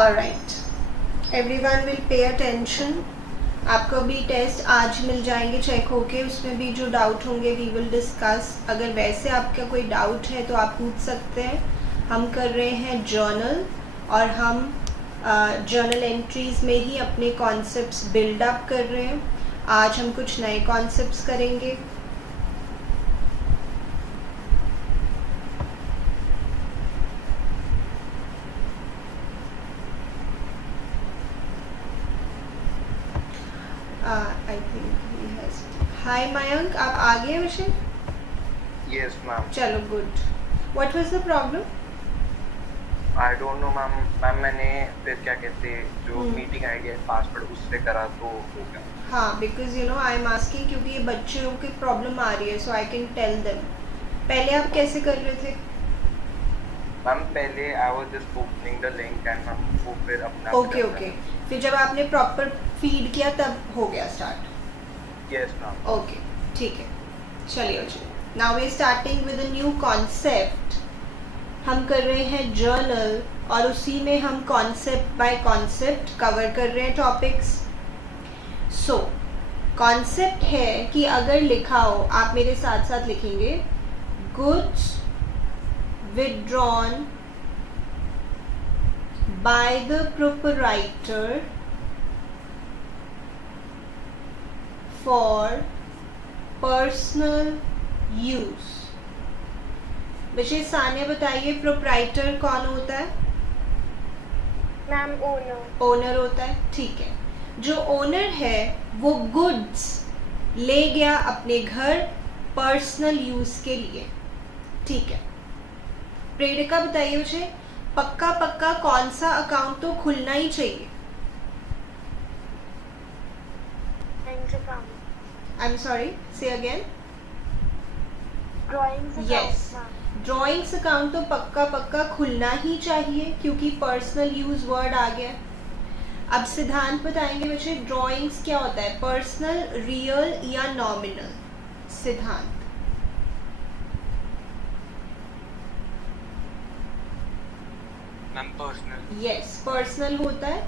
Alright, everyone will pay attention. आपको भी test आज मिल जाएंगे चेक होके, उसमें भी जो डाउट होंगे वी विल डिस्कस। अगर वैसे आपका कोई डाउट है तो आप पूछ सकते हैं। हम कर रहे हैं जर्नल, और हम जर्नल एंट्रीज में ही अपने कॉन्सेप्ट्स बिल्ड अप कर रहे हैं। आज हम कुछ नए कॉन्सेप्ट्स करेंगे। आई थिंक हाय मयंक, आप आ गए वैसे? Yes ma'am. चलो good. What was the problem? I don't know ma'am. मैंने फिर क्या कहते जो मीटिंग आईडी पासवर्ड उससे करा तो हो गया। हाँ, because you know I am asking क्योंकि ये बच्चों की प्रॉब्लम आ रही है, सो आई कैन टेल देम। पहले आप कैसे कर रहे थे? मैम पहले I was just opening the link and ma'am वो फिर अपना ओके, फिर जब आपने प्रॉपर फीड किया तब हो गया स्टार्ट? Yes ma'am. ओके, ठीक है, चलिए। Now we starting with a new concept. हम कर रहे हैं जर्नल, और उसी में हम कॉन्सेप्ट बाय कॉन्सेप्ट कवर कर रहे हैं टॉपिक्स। सो कॉन्सेप्ट है कि अगर लिखा हो, आप मेरे साथ साथ लिखेंगे, goods withdrawn by the proprietor for personal use। विशेष सान्या बताइए, प्रोप्राइटर कौन होता है? Ma'am owner. ओनर होता है, ठीक है। जो ओनर है वो गुड्स ले गया अपने घर पर्सनल यूज के लिए, ठीक है। प्रेरिका बताइए मुझे, पक्का पक्का कौन सा अकाउंट तो खुलना ही चाहिए? आई एम सॉरी, से अगेन। यस, ड्राइंग्स अकाउंट तो पक्का पक्का खुलना ही चाहिए क्योंकि पर्सनल यूज वर्ड आ गया। अब सिद्धांत बताएंगे बच्चे, ड्राइंग्स क्या होता है, पर्सनल, रियल या नॉमिनल? सिद्धांत। पर्सनल। यस, पर्सनल होता है।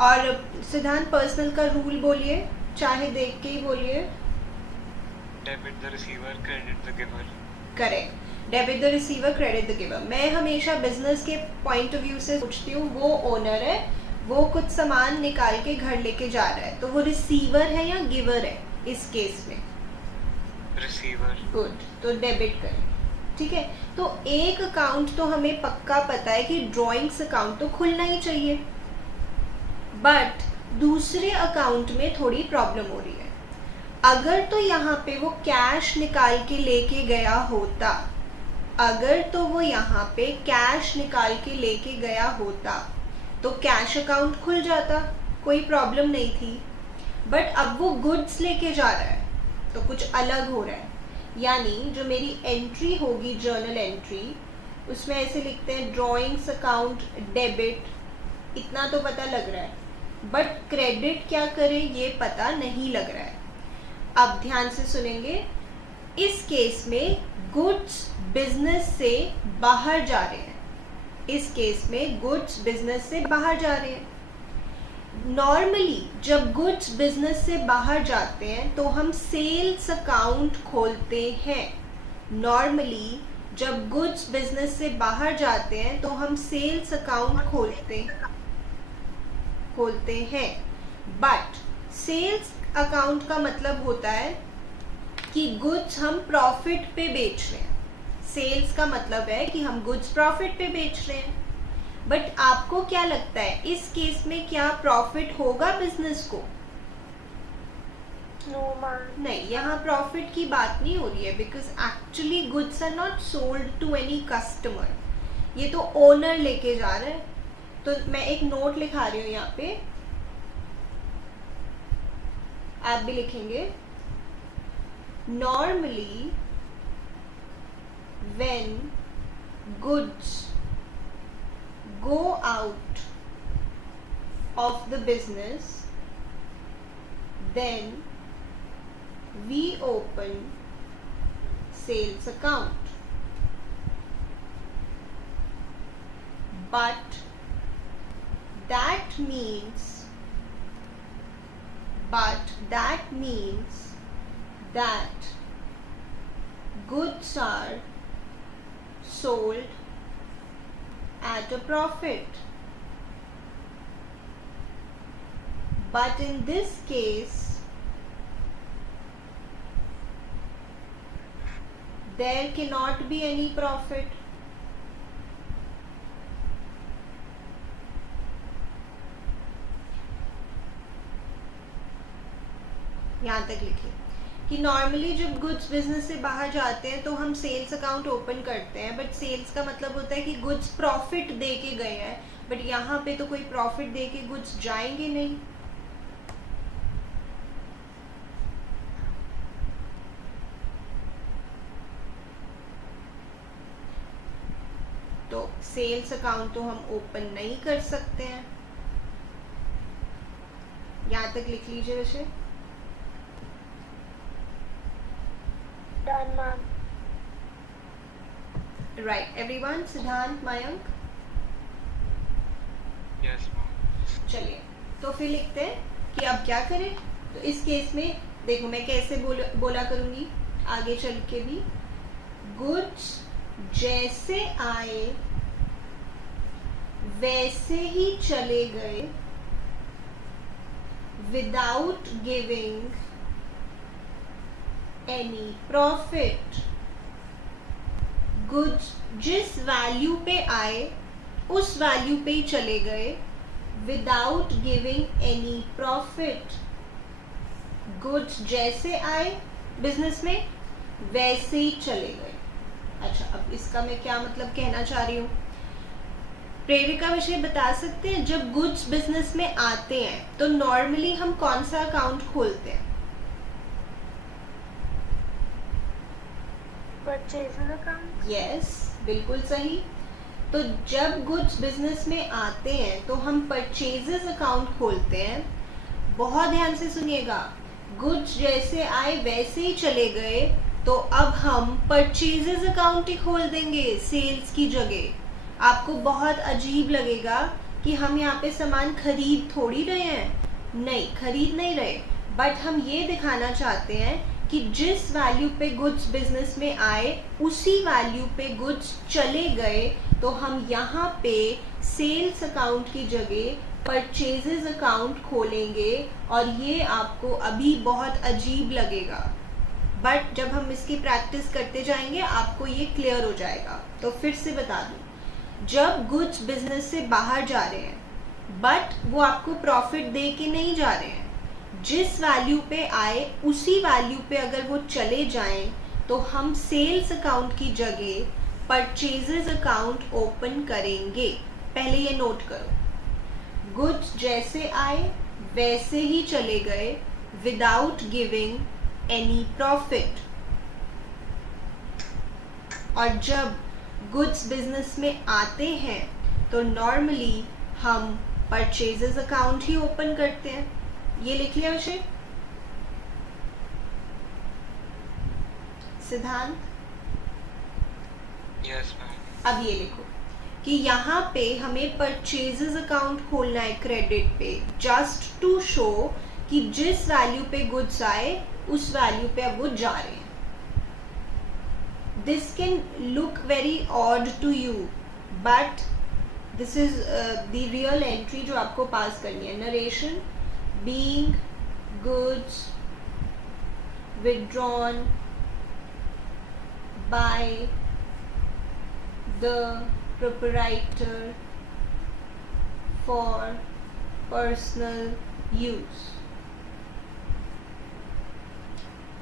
और सिद्धांत पर्सनल का रूल बोलिए, चाहे देख के ही बोलिए। Debit the receiver, credit the giver. Correct, debit the receiver, credit the giver. मैं हमेशा बिजनेस के पॉइंट ऑफ व्यू से सोचती हूँ, वो ओनर है, वो कुछ सामान निकाल के घर लेके जा रहा है, तो वो रिसीवर है या गिवर है इस केस में? रिसीवर। गुड, तो डेबिट करें, ठीक है। तो एक अकाउंट तो हमें पक्का पता है कि ड्राइंग्स अकाउंट तो खुलना ही चाहिए, बट दूसरे अकाउंट में थोड़ी प्रॉब्लम हो रही है। अगर तो यहाँ पे वो कैश निकाल के लेके गया होता, अगर तो वो यहाँ पे कैश निकाल के लेके गया होता तो कैश अकाउंट खुल जाता, कोई प्रॉब्लम नहीं थी। बट अब वो गुड्स लेके जा रहा है तो कुछ अलग हो रहा है। यानी जो मेरी एंट्री होगी, जर्नल एंट्री, उसमें ऐसे लिखते हैं ड्राइंग्स अकाउंट डेबिट, इतना तो पता लग रहा है, बट क्रेडिट क्या करे ये पता नहीं लग रहा है। अब ध्यान से सुनेंगे, इस केस में गुड्स बिजनेस से बाहर जा रहे हैं, इस केस में गुड्स बिजनेस से बाहर जा रहे हैं। नॉर्मली जब गुड्स बिजनेस से बाहर जाते हैं तो हम सेल्स अकाउंट खोलते हैं। नॉर्मली जब गुड्स बिजनेस से बाहर जाते हैं तो हम सेल्स अकाउंट खोलते हैं। बट सेल्स अकाउंट का मतलब होता है कि गुड्स हम प्रॉफिट पे बेच रहे हैं। सेल्स का मतलब है कि हम गुड्स प्रॉफिट पे बेच रहे हैं। बट आपको क्या लगता है, इस केस में क्या प्रॉफिट होगा बिजनेस को? नहीं, यहाँ प्रॉफिट की बात नहीं हो रही है, because actually goods are not sold to any customer, ये तो ओनर लेके जा रहा है। तो मैं एक नोट लिखा रही हूँ यहाँ पे, आप भी लिखेंगे। Normally when goods go out of the business, then we open sales account. But that means that goods are sold at a profit. But in this case, there cannot be any profit. यहाँ तक लिखिए कि normally जब goods business से बाहर जाते हैं तो हम सेल्स अकाउंट ओपन करते हैं, बट सेल्स का मतलब होता है कि गुड्स प्रॉफिट दे के गए हैं, बट यहाँ पे तो कोई प्रॉफिट दे के गुड्स जाएंगे नहीं. तो सेल्स अकाउंट तो हम ओपन नहीं कर सकते हैं. यहाँ तक लिख लीजिए वैसे. Done, ma'am. Right, everyone. सिद्धांत, मयंक. Yes, ma'am. चलिए तो फिर लिखते हैं कि अब क्या करें. तो इस केस में देखो मैं कैसे बोला करूंगी आगे चल के भी. गुड्स जैसे आए वैसे ही चले गए without giving any profit. Goods जिस वैल्यू पे आए उस वैल्यू पे ही चले गए without giving any profit. Goods जैसे आए बिजनेस में वैसे ही चले गए. अच्छा, अब इसका मैं क्या मतलब कहना चाह रही हूँ. प्रेरिका विषय बता सकते हैं, जब गुड्स बिजनेस में आते हैं तो नॉर्मली हम कौन सा अकाउंट खोलते हैं. Purchases account. यस, बिल्कुल सही. तो जब गुड्स बिजनेस में आते हैं तो हम परचेजेस अकाउंट खोलते हैं. बहुत ध्यान से सुनिएगा. गुड्स जैसे आए वैसे ही चले गए तो अब हम परचेजेस अकाउंट ही खोल देंगे सेल्स की जगह. आपको बहुत अजीब लगेगा कि हम यहाँ पे सामान खरीद थोड़ी रहे हैं. नहीं, खरीद नहीं रहे, बट हम ये दिखाना चाहते हैं कि जिस वैल्यू पे गुड्स बिजनेस में आए उसी वैल्यू पे गुड्स चले गए. तो हम यहाँ पे सेल्स अकाउंट की जगह परचेजेस अकाउंट खोलेंगे और ये आपको अभी बहुत अजीब लगेगा, बट जब हम इसकी प्रैक्टिस करते जाएंगे आपको ये क्लियर हो जाएगा. तो फिर से बता दूं, जब गुड्स बिजनेस से बाहर जा रहे हैं बट वो आपको प्रॉफिट दे के नहीं जा रहे हैं, जिस वैल्यू पे आए उसी वैल्यू पे अगर वो चले जाएं तो हम सेल्स अकाउंट की जगह परचेजेस अकाउंट ओपन करेंगे. पहले ये नोट करो. गुड्स जैसे आए वैसे ही चले गए विदाउट गिविंग एनी प्रॉफिट. और जब गुड्स बिजनेस में आते हैं तो नॉर्मली हम परचेजेस अकाउंट ही ओपन करते हैं. ये लिख लिया विषय. सिद्धांत. Yes, ma'am. अब ये लिखो कि यहाँ पे हमें परचेजेस अकाउंट खोलना है क्रेडिट पे, जस्ट टू शो कि जिस वैल्यू पे गुड्स आए उस वैल्यू पे अब वो जा रहे हैं. This can look very odd to you, but this is the real entry जो आपको पास करनी है. Narration being goods withdrawn by the proprietor for personal use.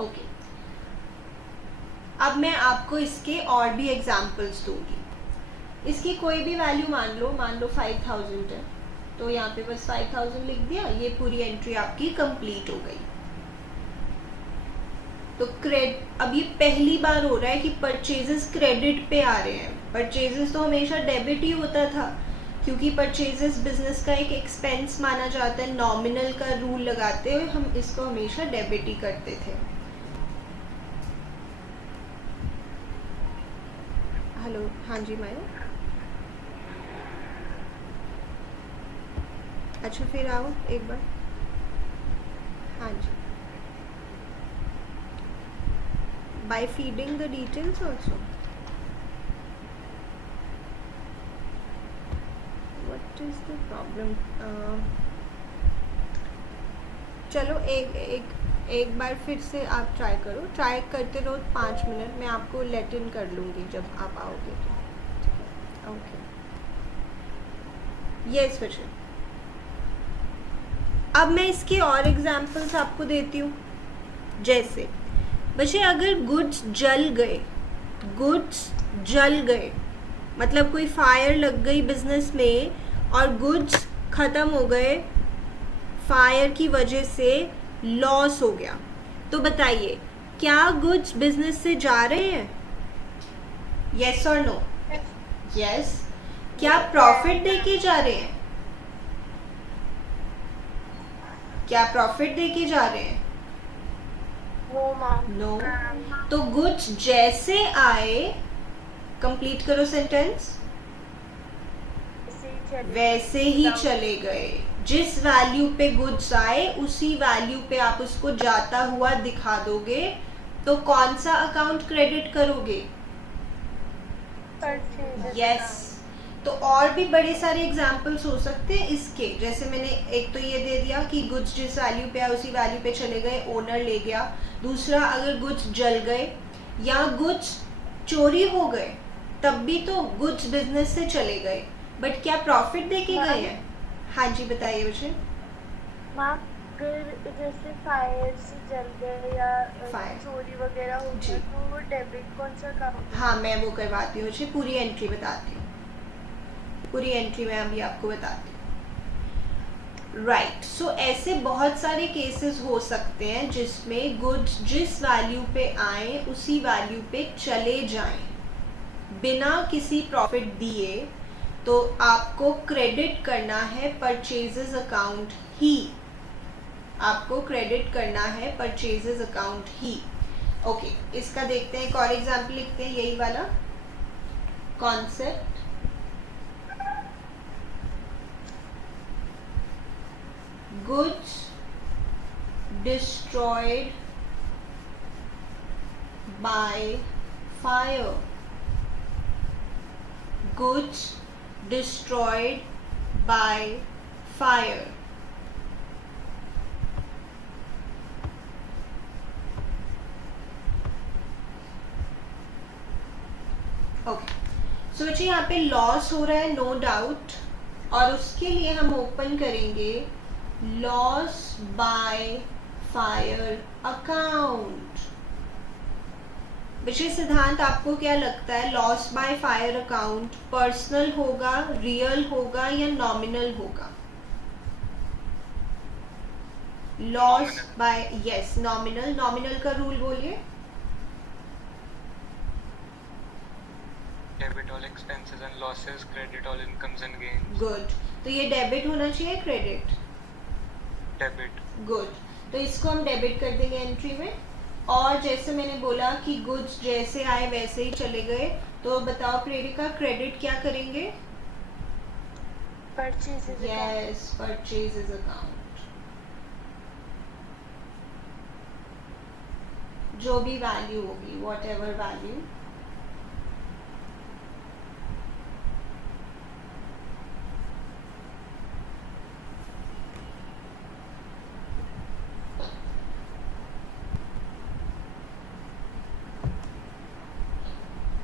Okay. अब मैं आपको इसके और भी एग्जाम्पल्स दूंगी. इसकी कोई भी वैल्यू मान लो 5000 है, तो यहाँ पे बस 5000 लिख दिया. ये पूरी एंट्री आपकी कंप्लीट हो गई. तो अब ये पहली बार हो रहा है कि परचेजेस क्रेडिट पे आ रहे हैं. परचेजेस तो हमेशा डेबिट ही होता था, क्योंकि परचेजेस बिजनेस का एक एक्सपेंस माना जाता है. नॉमिनल का रूल लगाते हुए हम इसको हमेशा डेबिट ही करते थे. हेलो, हाँ जी माया. अच्छा फिर आओ एक बार। हाँ जी, by feeding the details also. What is the problem? चलो एक बार फिर से आप ट्राई करो, ट्राई करते रहो 5 मिनट, मैं आपको लेट इन कर लूँगी जब आप आओगे तो। ठीक है, ओके। यस वैसे अब मैं इसके और एग्जांपल्स आपको देती हूँ। जैसे बच्चे अगर गुड्स जल गए, मतलब कोई फायर लग गई बिजनेस में और गुड्स ख़त्म हो गए, फायर की वजह से लॉस हो गया, तो बताइए क्या गुड्स बिजनेस से जा रहे हैं? यस और नो? यस। क्या प्रॉफिट देके जा रहे हैं? क्या प्रॉफिट देके जा रहे हैं? No, ma'am. नो। तो गुड्स जैसे आए, कंप्लीट करो सेंटेंस, वैसे ही चले गए। जिस वैल्यू पे गुड्स आए उसी वैल्यू पे आप उसको जाता हुआ दिखा दोगे, तो कौन सा अकाउंट क्रेडिट करोगे? यस। तो और भी बड़े सारे एग्जाम्पल्स हो सकते हैं इसके, जैसे मैंने एक तो ये दे दिया कि गुड्स जिस वैल्यू पे आए उसी वैल्यू पे चले गए, ओनर ले गया। दूसरा, अगर गुड्स जल गए या गुड्स चोरी हो गए, तब भी तो गुड्स बिजनेस से चले गए, बट क्या प्रॉफिट देके गए हैं? हाँ जी बताइए मुझे। मैम अगर जैसे फायर से जल गए या Fire. चोरी वगैरह हो जी। गया तो वो डेबिट कौन सा अकाउंट? हाँ मैं वो करवाती हूँ, मुझे पूरी एंट्री बताती हूँ, पूरी एंट्री मैं अभी आपको बताती हूँ। राइट, सो ऐसे बहुत सारे केसेस हो सकते हैं जिसमें गुड्स जिस वैल्यू पे आए उसी वैल्यू पे चले जाएं बिना किसी प्रॉफिट दिए, तो आपको क्रेडिट करना है परचेजेस अकाउंट ही, आपको क्रेडिट करना है परचेजेस अकाउंट ही। ओके, इसका देखते हैं, एक और एग्जाम्पल लिखते हैं, यही वाला concept. Goods destroyed by fire. Goods destroyed by fire. Okay, so बच्चे यहाँ पे लॉस हो रहा है नो डाउट, और उसके लिए हम ओपन करेंगे लॉस बाय फायर अकाउंट। विषय सिद्धांत, आपको क्या लगता है loss by fire account personal होगा, रियल होगा या नॉमिनल होगा? Loss by, yes nominal. Nominal का रूल बोलिए। Debit all expenses and losses, credit all incomes and gains. Good, तो ये डेबिट होना चाहिए क्रेडिट? Debit. गुड, तो इसको हम डेबिट कर देंगे एंट्री में। और जैसे मैंने बोला कि गुड्स जैसे आए वैसे ही चले गए, तो बताओ प्रेरिका क्रेडिट क्या करेंगे? Purchases yes, purchases account. जो भी वैल्यू होगी, वॉट एवर वैल्यू।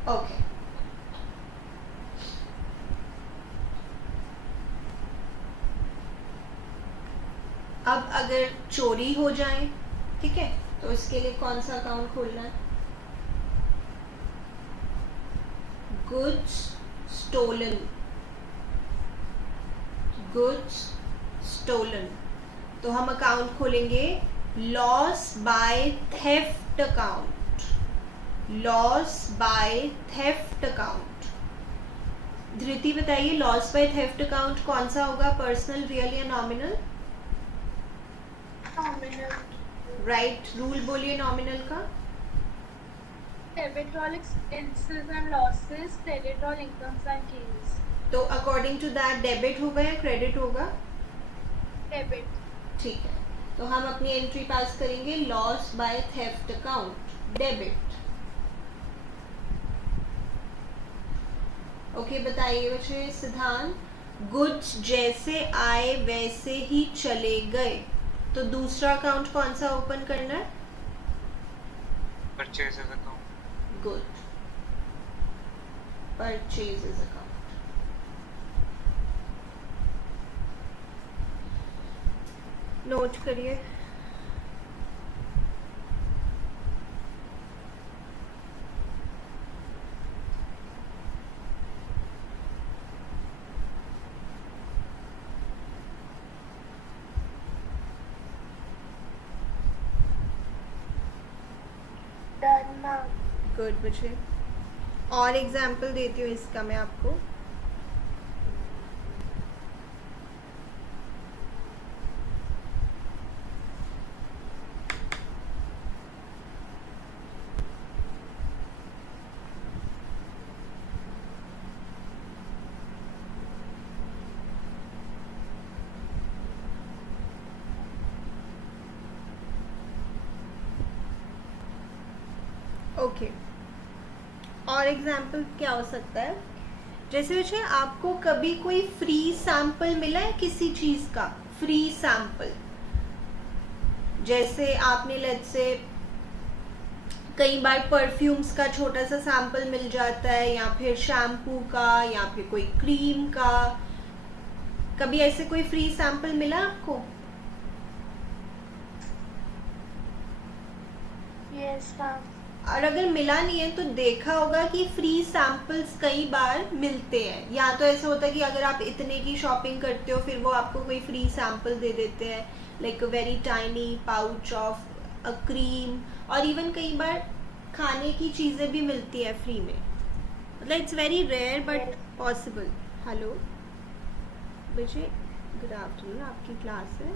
ओके, अब अगर चोरी हो जाए, ठीक है, तो इसके लिए कौन सा अकाउंट खोलना है? गुड्स स्टोलन, गुड्स स्टोलन, तो हम अकाउंट खोलेंगे loss by theft account, loss by theft account. Dhriti बताइए लॉस बाय थेफ्ट अकाउंट कौन सा होगा, पर्सनल, रियल या नॉमिनल? नॉमिनल। राइट, रूल बोलिए नॉमिनल का। Debit all expenses and losses, credit all incomes and gains. तो अकॉर्डिंग टू दैट डेबिट होगा या क्रेडिट होगा? डेबिट। ठीक है, तो हम अपनी एंट्री पास करेंगे loss by theft account debit. Okay, बताइए बच्चे सिद्धांत, गुड्स जैसे आए वैसे ही चले गए, तो दूसरा अकाउंट कौन सा ओपन करना है? Purchases account. Good, purchases account. Note करिए। Done ma'am. गुड बच्चे, और एग्जाम्पल देती हूँ इसका मैं आपको। ओके, और एग्जाम्पल क्या हो सकता है? जैसे बच्चे आपको कभी कोई फ्री सैंपल मिला है किसी चीज का, फ्री सैंपल, जैसे आपने लेट्स से कई बार परफ्यूम्स का छोटा सा सैंपल मिल जाता है, या फिर शैम्पू का, या फिर कोई क्रीम का, कभी ऐसे कोई फ्री सैंपल मिला आपको? Yes ma'am. और अगर मिला नहीं है तो देखा होगा कि फ्री सैंपल्स कई बार मिलते हैं, या तो ऐसा होता है कि अगर आप इतने की शॉपिंग करते हो फिर वो आपको कोई फ्री सैंपल दे देते हैं, like a very tiny pouch of a cream, और इवन कई बार खाने की चीज़ें भी मिलती है फ्री में, मतलब it's very rare but possible. Hello बच्चे, गुड आफ्टरनून, आपकी क्लास है।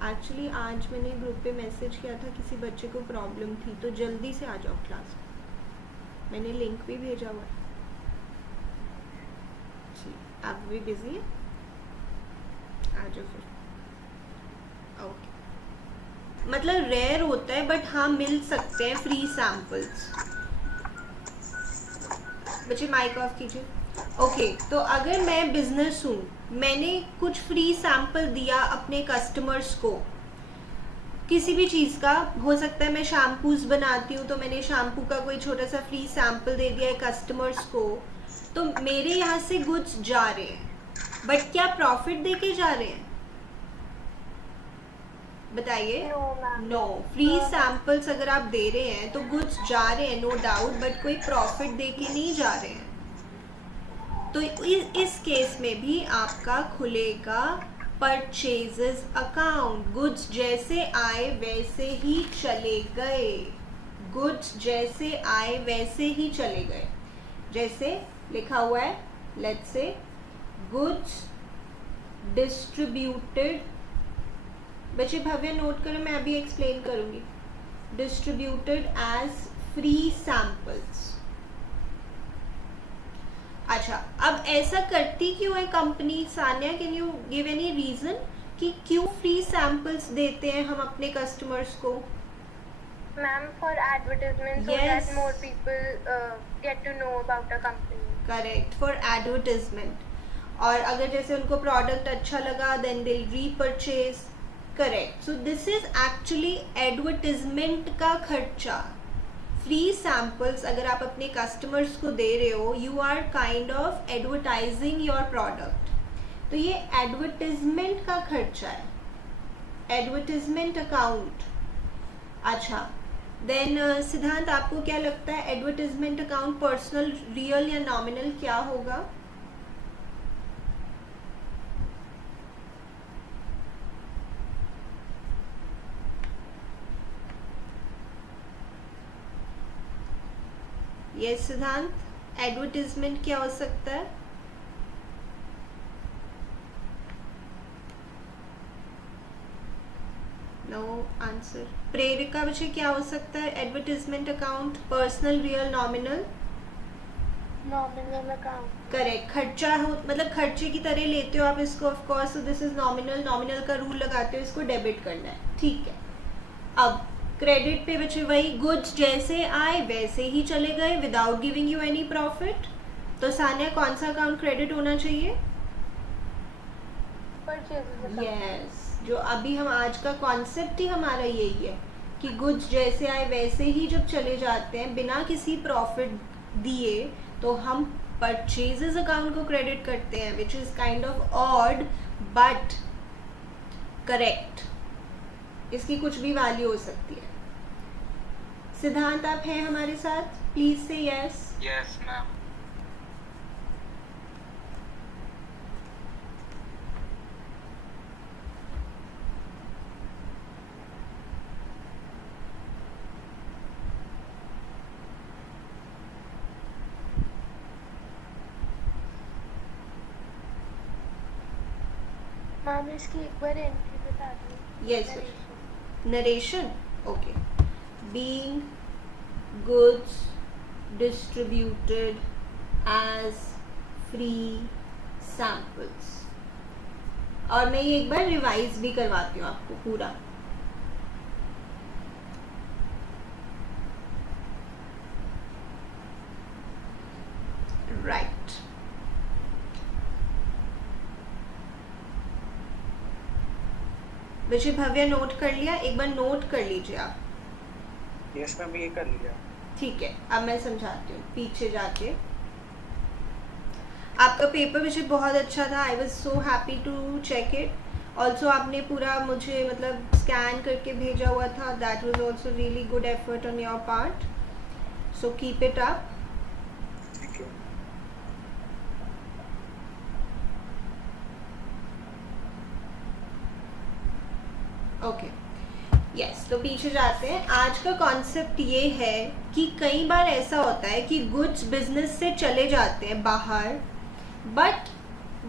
एक्चुअली आज मैंने ग्रुप पे मैसेज किया था, किसी बच्चे को प्रॉब्लम थी, तो जल्दी से आ जाओ क्लास में, मैंने लिंक भी भेजा हुआ है जी। आप भी बिजी हैं, आ जाओ फिर। ओके, मतलब रेयर होता है बट हाँ मिल सकते हैं फ्री सैंपल्स। बच्चे माइक ऑफ कीजिए। ओके, तो अगर मैं बिजनेस हूँ, मैंने कुछ फ्री सैंपल दिया अपने कस्टमर्स को किसी भी चीज़ का, हो सकता है मैं शैम्पूज बनाती हूँ तो मैंने शैम्पू का कोई छोटा सा फ्री सैंपल दे दिया है कस्टमर्स को, तो मेरे यहाँ से गुड्स जा रहे हैं, बट क्या प्रॉफिट दे के जा रहे हैं? बताइए। No ma'am. No, free samples अगर आप दे रहे हैं तो गुड्स जा रहे हैं नो डाउट, बट कोई प्रॉफिट दे के नहीं जा रहे हैं। तो इस केस में भी आपका खुलेगा परचेजेस अकाउंट, गुड्स जैसे आए वैसे ही चले गए, गुड्स जैसे आए वैसे ही चले गए। जैसे लिखा हुआ है, लेट्स से गुड्स डिस्ट्रीब्यूटेड, बच्चे भव्य नोट करो, मैं अभी एक्सप्लेन करूंगी। Distributed as free samples. अच्छा, अब ऐसा करती क्यों है कंपनी? Sanya, can you give any reason कि क्यों फ्री सैंपल्स देते हैं हम अपने कस्टमर्स को? Ma'am, for advertisement, so Yes. that more people get to know about a company. Correct, for advertisement. और अगर जैसे उनको प्रोडक्ट अच्छा लगा then they repurchase. Correct, so this is actually advertisement का खर्चा। फ्री सैंपल्स अगर आप अपने कस्टमर्स को दे रहे हो, you are kind of advertising your product, तो ये एडवर्टाइजमेंट का खर्चा है, एडवर्टाइजमेंट अकाउंट। अच्छा, देन सिद्धांत, आपको क्या लगता है एडवर्टाइजमेंट अकाउंट पर्सनल, रियल या नॉमिनल क्या होगा? यस सिद्धांत, एडवर्टाइजमेंट क्या हो सकता है? No answer. प्रेरिका बच्चे, क्या हो सकता है advertisement account, personal, real, nominal? Nominal account. Correct, खर्चा हो मतलब खर्चे की तरह लेते हो आप इसको, of course this is nominal, nominal का रूल लगाते हो, इसको डेबिट करना है, ठीक है। अब क्रेडिट पे बचे वही, गुड्स जैसे आए वैसे ही चले गए without giving you any profit. तो सानिया कौन सा अकाउंट क्रेडिट होना चाहिए? परचेजेस। यस, जो अभी हम आज का कॉन्सेप्ट ही हमारा यही है कि गुड्स जैसे आए वैसे ही जब चले जाते हैं बिना किसी प्रॉफिट दिए, तो हम परचेजेस अकाउंट को क्रेडिट करते हैं, which is kind of odd but correct. इसकी कुछ भी वैल्यू हो सकती है। सिद्धांत आप हैं हमारे साथ? प्लीज से यस। Yes, ma'am. मैम इसकी एक बार एंट्री बता दो। Yes, sir. Narration, okay. Being goods distributed as free samples. और मैं ये एक बार रिवाइज भी करवाती हूँ आपको पूरा। राइट, बच्चे भव्य नोट कर लिया? एक बार नोट कर लीजिए आप। यस मैम, ये कर लिया। ठीक है, अब मैं समझाती हूँ पीछे जाके। आपका पेपर विषय बहुत अच्छा था, I was so happy to check it. Also आपने पूरा मुझे मतलब स्कैन करके भेजा हुआ था, that was also really good effort on your part, so keep it up. Thank you. Okay, yes, तो पीछे जाते हैं। आज का कॉन्सेप्ट ये है कि कई बार ऐसा होता है कि गुड्स बिजनेस से चले जाते हैं बाहर, बट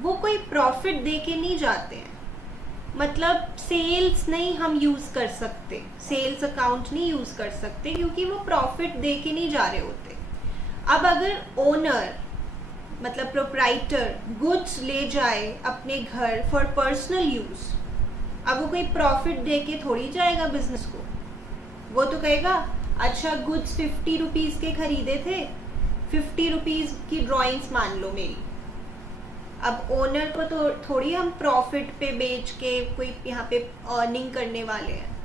वो कोई प्रॉफिट दे के नहीं जाते हैं। मतलब सेल्स नहीं हम यूज़ कर सकते, सेल्स अकाउंट नहीं यूज़ कर सकते क्योंकि वो प्रॉफिट दे के नहीं जा रहे होते। अब अगर ओनर मतलब प्रोप्राइटर गुड्स ले जाए अपने घर फॉर पर्सनल यूज़, अब वो कोई प्रॉफिट दे के थोड़ी जाएगा बिजनेस को। वो तो कहेगा अच्छा गुड्स 50 रुपीज़ के खरीदे थे, 50 रुपीज़ की ड्राइंग्स मान लो मेरी। अब ओनर को तो थोड़ी हम प्रॉफिट पे बेच के कोई यहाँ पे अर्निंग करने वाले हैं।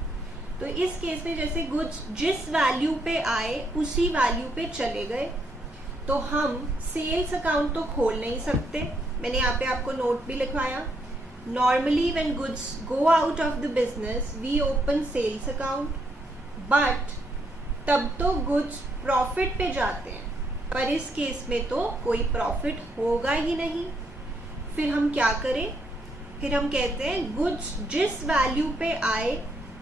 तो इस केस में जैसे गुड्स जिस वैल्यू पे आए उसी वैल्यू पे चले गए, तो हम सेल्स अकाउंट तो खोल नहीं सकते। मैंने यहाँ पे आपको नोट भी लिखवाया, normally when goods go out of the business we open sales account, but तब तो goods profit पे जाते हैं, पर इस केस में तो कोई प्रॉफिट होगा ही नहीं। फिर हम क्या करें? फिर हम कहते हैं goods जिस वैल्यू पे आए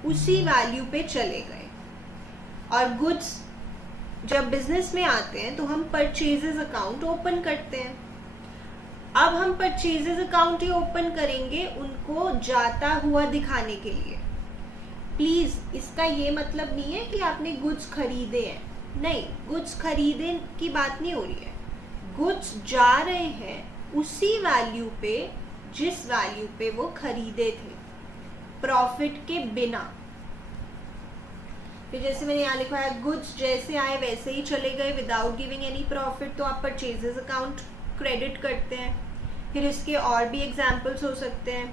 उसी वैल्यू पे चले गए। और goods जब बिजनेस में आते हैं तो हम परचेजेस अकाउंट ओपन करते हैं। अब हम परचेजेस अकाउंट ही ओपन करेंगे उनको जाता हुआ दिखाने के लिए। प्लीज इसका ये मतलब नहीं है कि आपने गुड्स खरीदे हैं, नहीं, गुड्स खरीदे की बात नहीं हो रही है। गुड्स जा रहे हैं उसी वैल्यू पे जिस वैल्यू पे वो खरीदे थे, प्रॉफिट के बिना। फिर जैसे मैंने यहाँ लिखा है गुड्स जैसे आए वैसे ही चले गए विदाउट गिविंग एनी प्रॉफिट, तो आप परचेजेस अकाउंट क्रेडिट करते हैं। फिर इसके और भी एग्जाम्पल्स हो सकते हैं,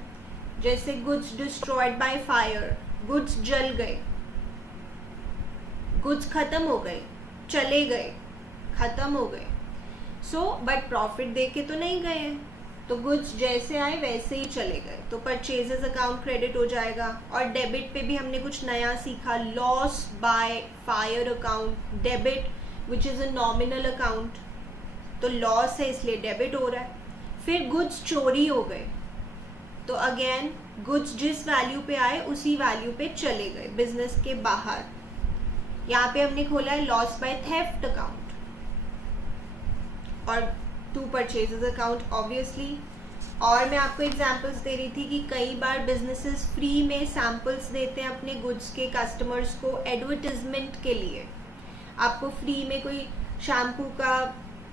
जैसे goods destroyed by fire, goods जल गए, गुड्स खत्म हो गए, चले गए, खत्म हो गए। सो बट प्रॉफिट दे के तो नहीं गए हैं, तो गुड्स जैसे आए वैसे ही चले गए, तो परचेजेस अकाउंट क्रेडिट हो जाएगा। और डेबिट पे भी हमने कुछ नया सीखा, loss by fire account, debit which is a nominal account, तो लॉस है इसलिए डेबिट हो रहा है। फिर गुड्स चोरी हो गए, तो अगेन गुड्स जिस वैल्यू पे आए उसी वैल्यू पे चले गए बिजनेस के बाहर। यहाँ पे हमने खोला है लॉस बाय थेफ्ट अकाउंट और टू परचेजेस अकाउंट ऑब्वियसली। और मैं आपको एग्जांपल्स दे रही थी कि कई बार बिजनेसेस फ्री में सैम्पल्स देते हैं अपने गुड्स के कस्टमर्स को एडवर्टाइजमेंट के लिए। आपको फ्री में कोई शैम्पू का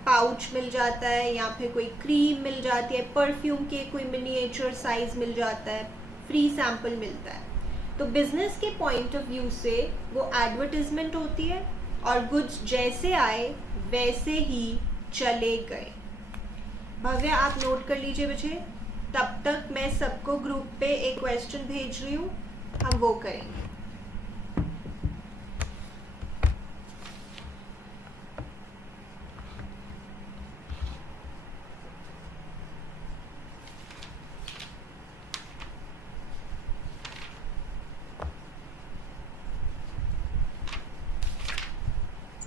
पाउच मिल जाता है या फिर कोई क्रीम मिल जाती है, परफ्यूम के कोई मिनिएचर साइज मिल जाता है, फ्री सैंपल मिलता है। तो बिजनेस के पॉइंट ऑफ व्यू से वो एडवर्टीजमेंट होती है और गुड्स जैसे आए वैसे ही चले गए। भव्य आप नोट कर लीजिए बच्चे, तब तक मैं सबको ग्रुप पे एक क्वेश्चन भेज रही हूँ, हम वो करेंगे।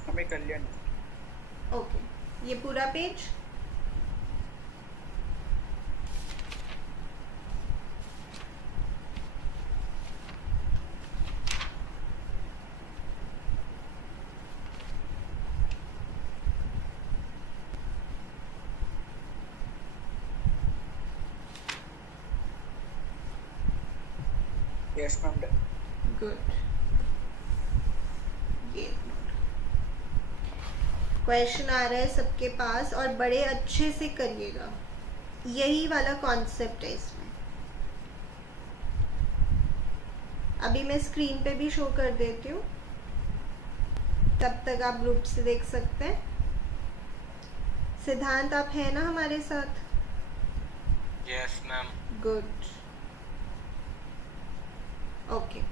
हमें कर लिया ओके, ये पूरा page. Yes ma'am done. Good. ये क्वेश्चन आ रहा है सबके पास और बड़े अच्छे से करिएगा, यही वाला कॉन्सेप्ट है इसमें। अभी मैं स्क्रीन पे भी शो कर देती हूँ, तब तक आप ग्रुप से देख सकते हैं। सिद्धांत आप हैं ना हमारे साथ? Yes, ma'am. Good, okay.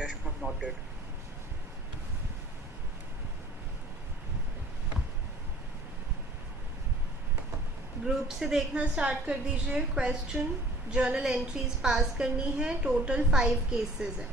Yes ma'am noted. Group से देखना स्टार्ट कर दीजिए। क्वेश्चन जर्नल एंट्रीज पास करनी है, टोटल 5 केसेस है।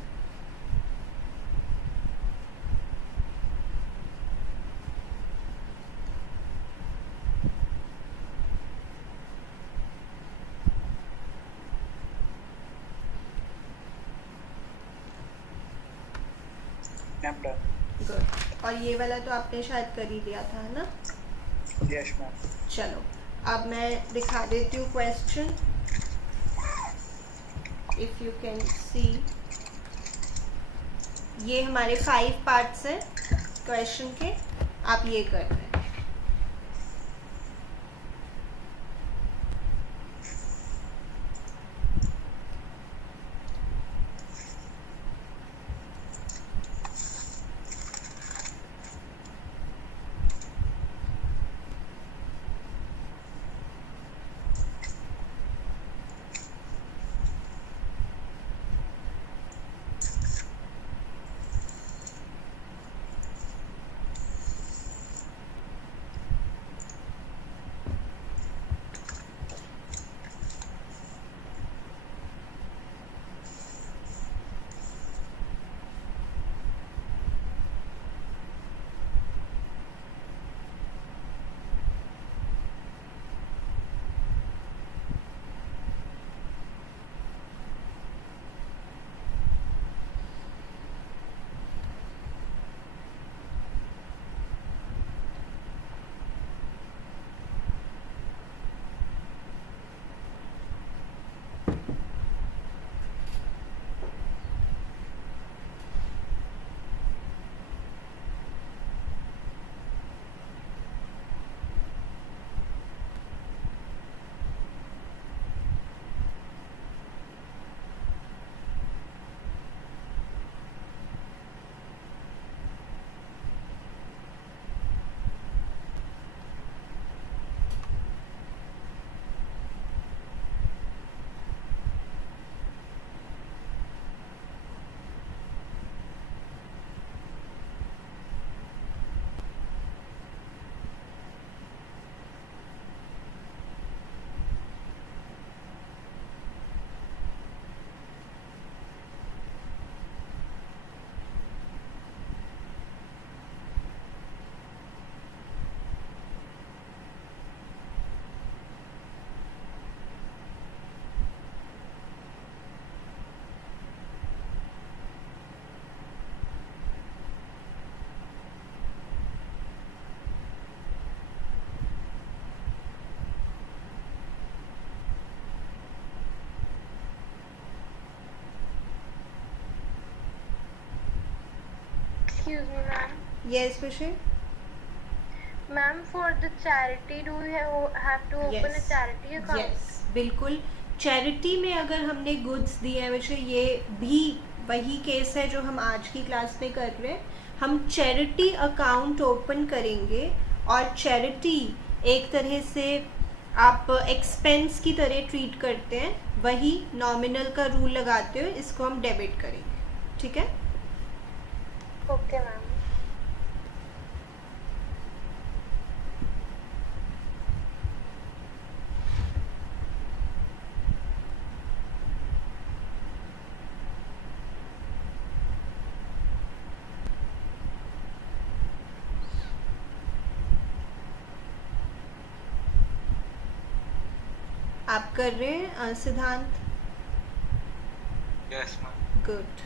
Ma'am done. गुड, और ये वाला तो आपने शायद कर ही लिया था, है ना? Yes ma'am. चलो अब मैं दिखा देती हूँ question, if you can see. ये हमारे 5 पार्ट्स हैं क्वेश्चन के, आप ये कर रहे हैं। Excuse me, ma'am. Yes, Vishay? Ma'am, for the charity, do we have to open a charity account? Yes बिल्कुल. चैरिटी में अगर हमने गुड्स दिए हैं, वैसे ये भी वही केस है जो हम आज की क्लास में कर रहे हैं. हम चैरिटी अकाउंट ओपन करेंगे और चैरिटी एक तरह से आप एक्सपेंस की तरह ट्रीट करते हैं, वही नॉमिनल का रूल लगाते हुए इसको हम डेबिट करेंगे. ठीक है? Okay, ma'am. आप कर रहे हैं सिद्धांत? Yes, ma'am. Good.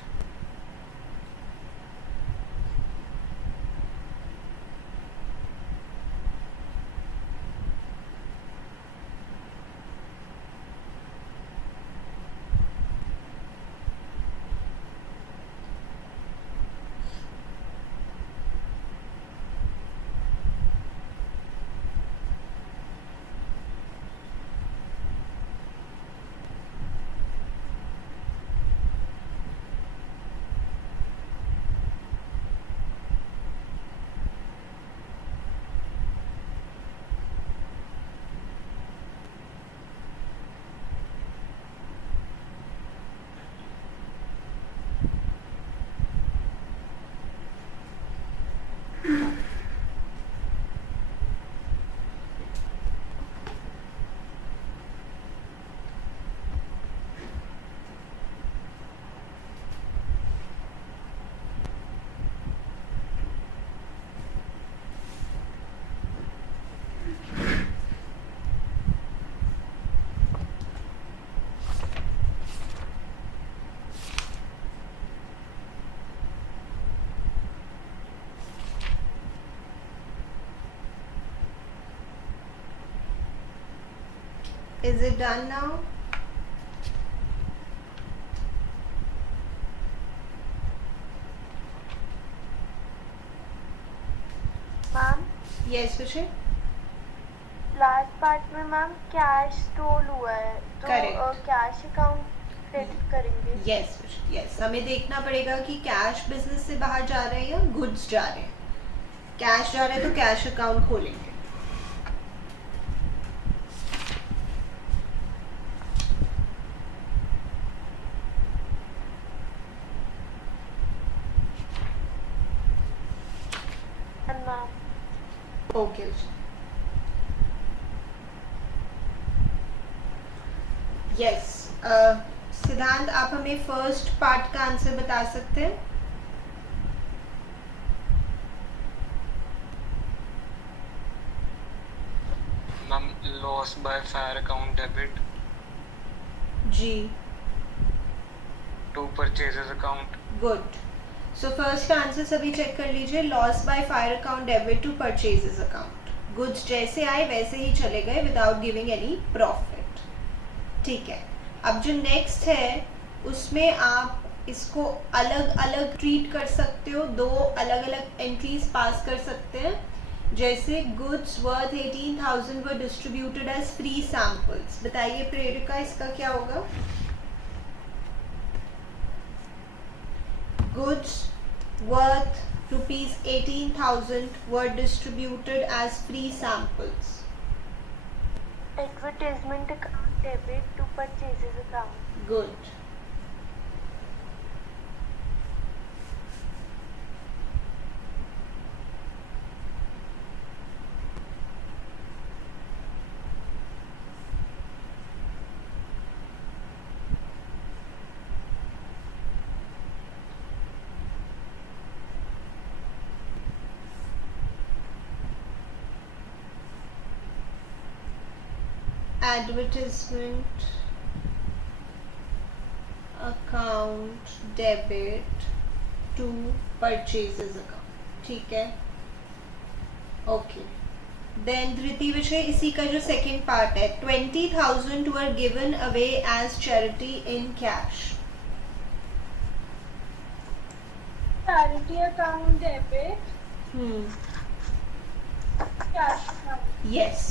Is it done now? Ma'am, Yes, Vishay? Last part में मैम कैश स्टोल हुआ है, तो Correct. कैश अकाउंट क्रेडिट करेंगे. Yes yes. हमें देखना पड़ेगा कि कैश बिजनेस से बाहर जा रहे हैं या गुड्स जा रहे हैं. कैश जा रहे हैं तो कैश अकाउंट खोलेंगे. And ma'am, okay. यस. सिद्धांत, आप हमें फर्स्ट पार्ट का आंसर बता सकते हैं? Ma'am, loss by fire account debit जी. to purchases account. Good. So first का आंसर सभी चेक कर लीजिए. Loss by fire account debit to purchases account. Goods जैसे आए वैसे ही चले गए विदाउट गिविंग एनी प्रॉफिट. ठीक है. अब जो नेक्स्ट है उसमें आप इसको अलग अलग ट्रीट कर सकते हो. दो अलग अलग एंट्रीज पास कर सकते हैं. जैसे goods worth 18,000 were distributed as free samples. बताइए प्रेरिका, इसका क्या होगा? Goods worth rupees 18,000 were distributed as free samples. advertisement account debit to purchases account. Good. Advertisement account debit to purchases account. ठीक है. ओके. देन धृति विषय, इसी का जो सेकेंड पार्ट है, 20,000 were given away as charity in cash. charity account debit, cash account. Yes,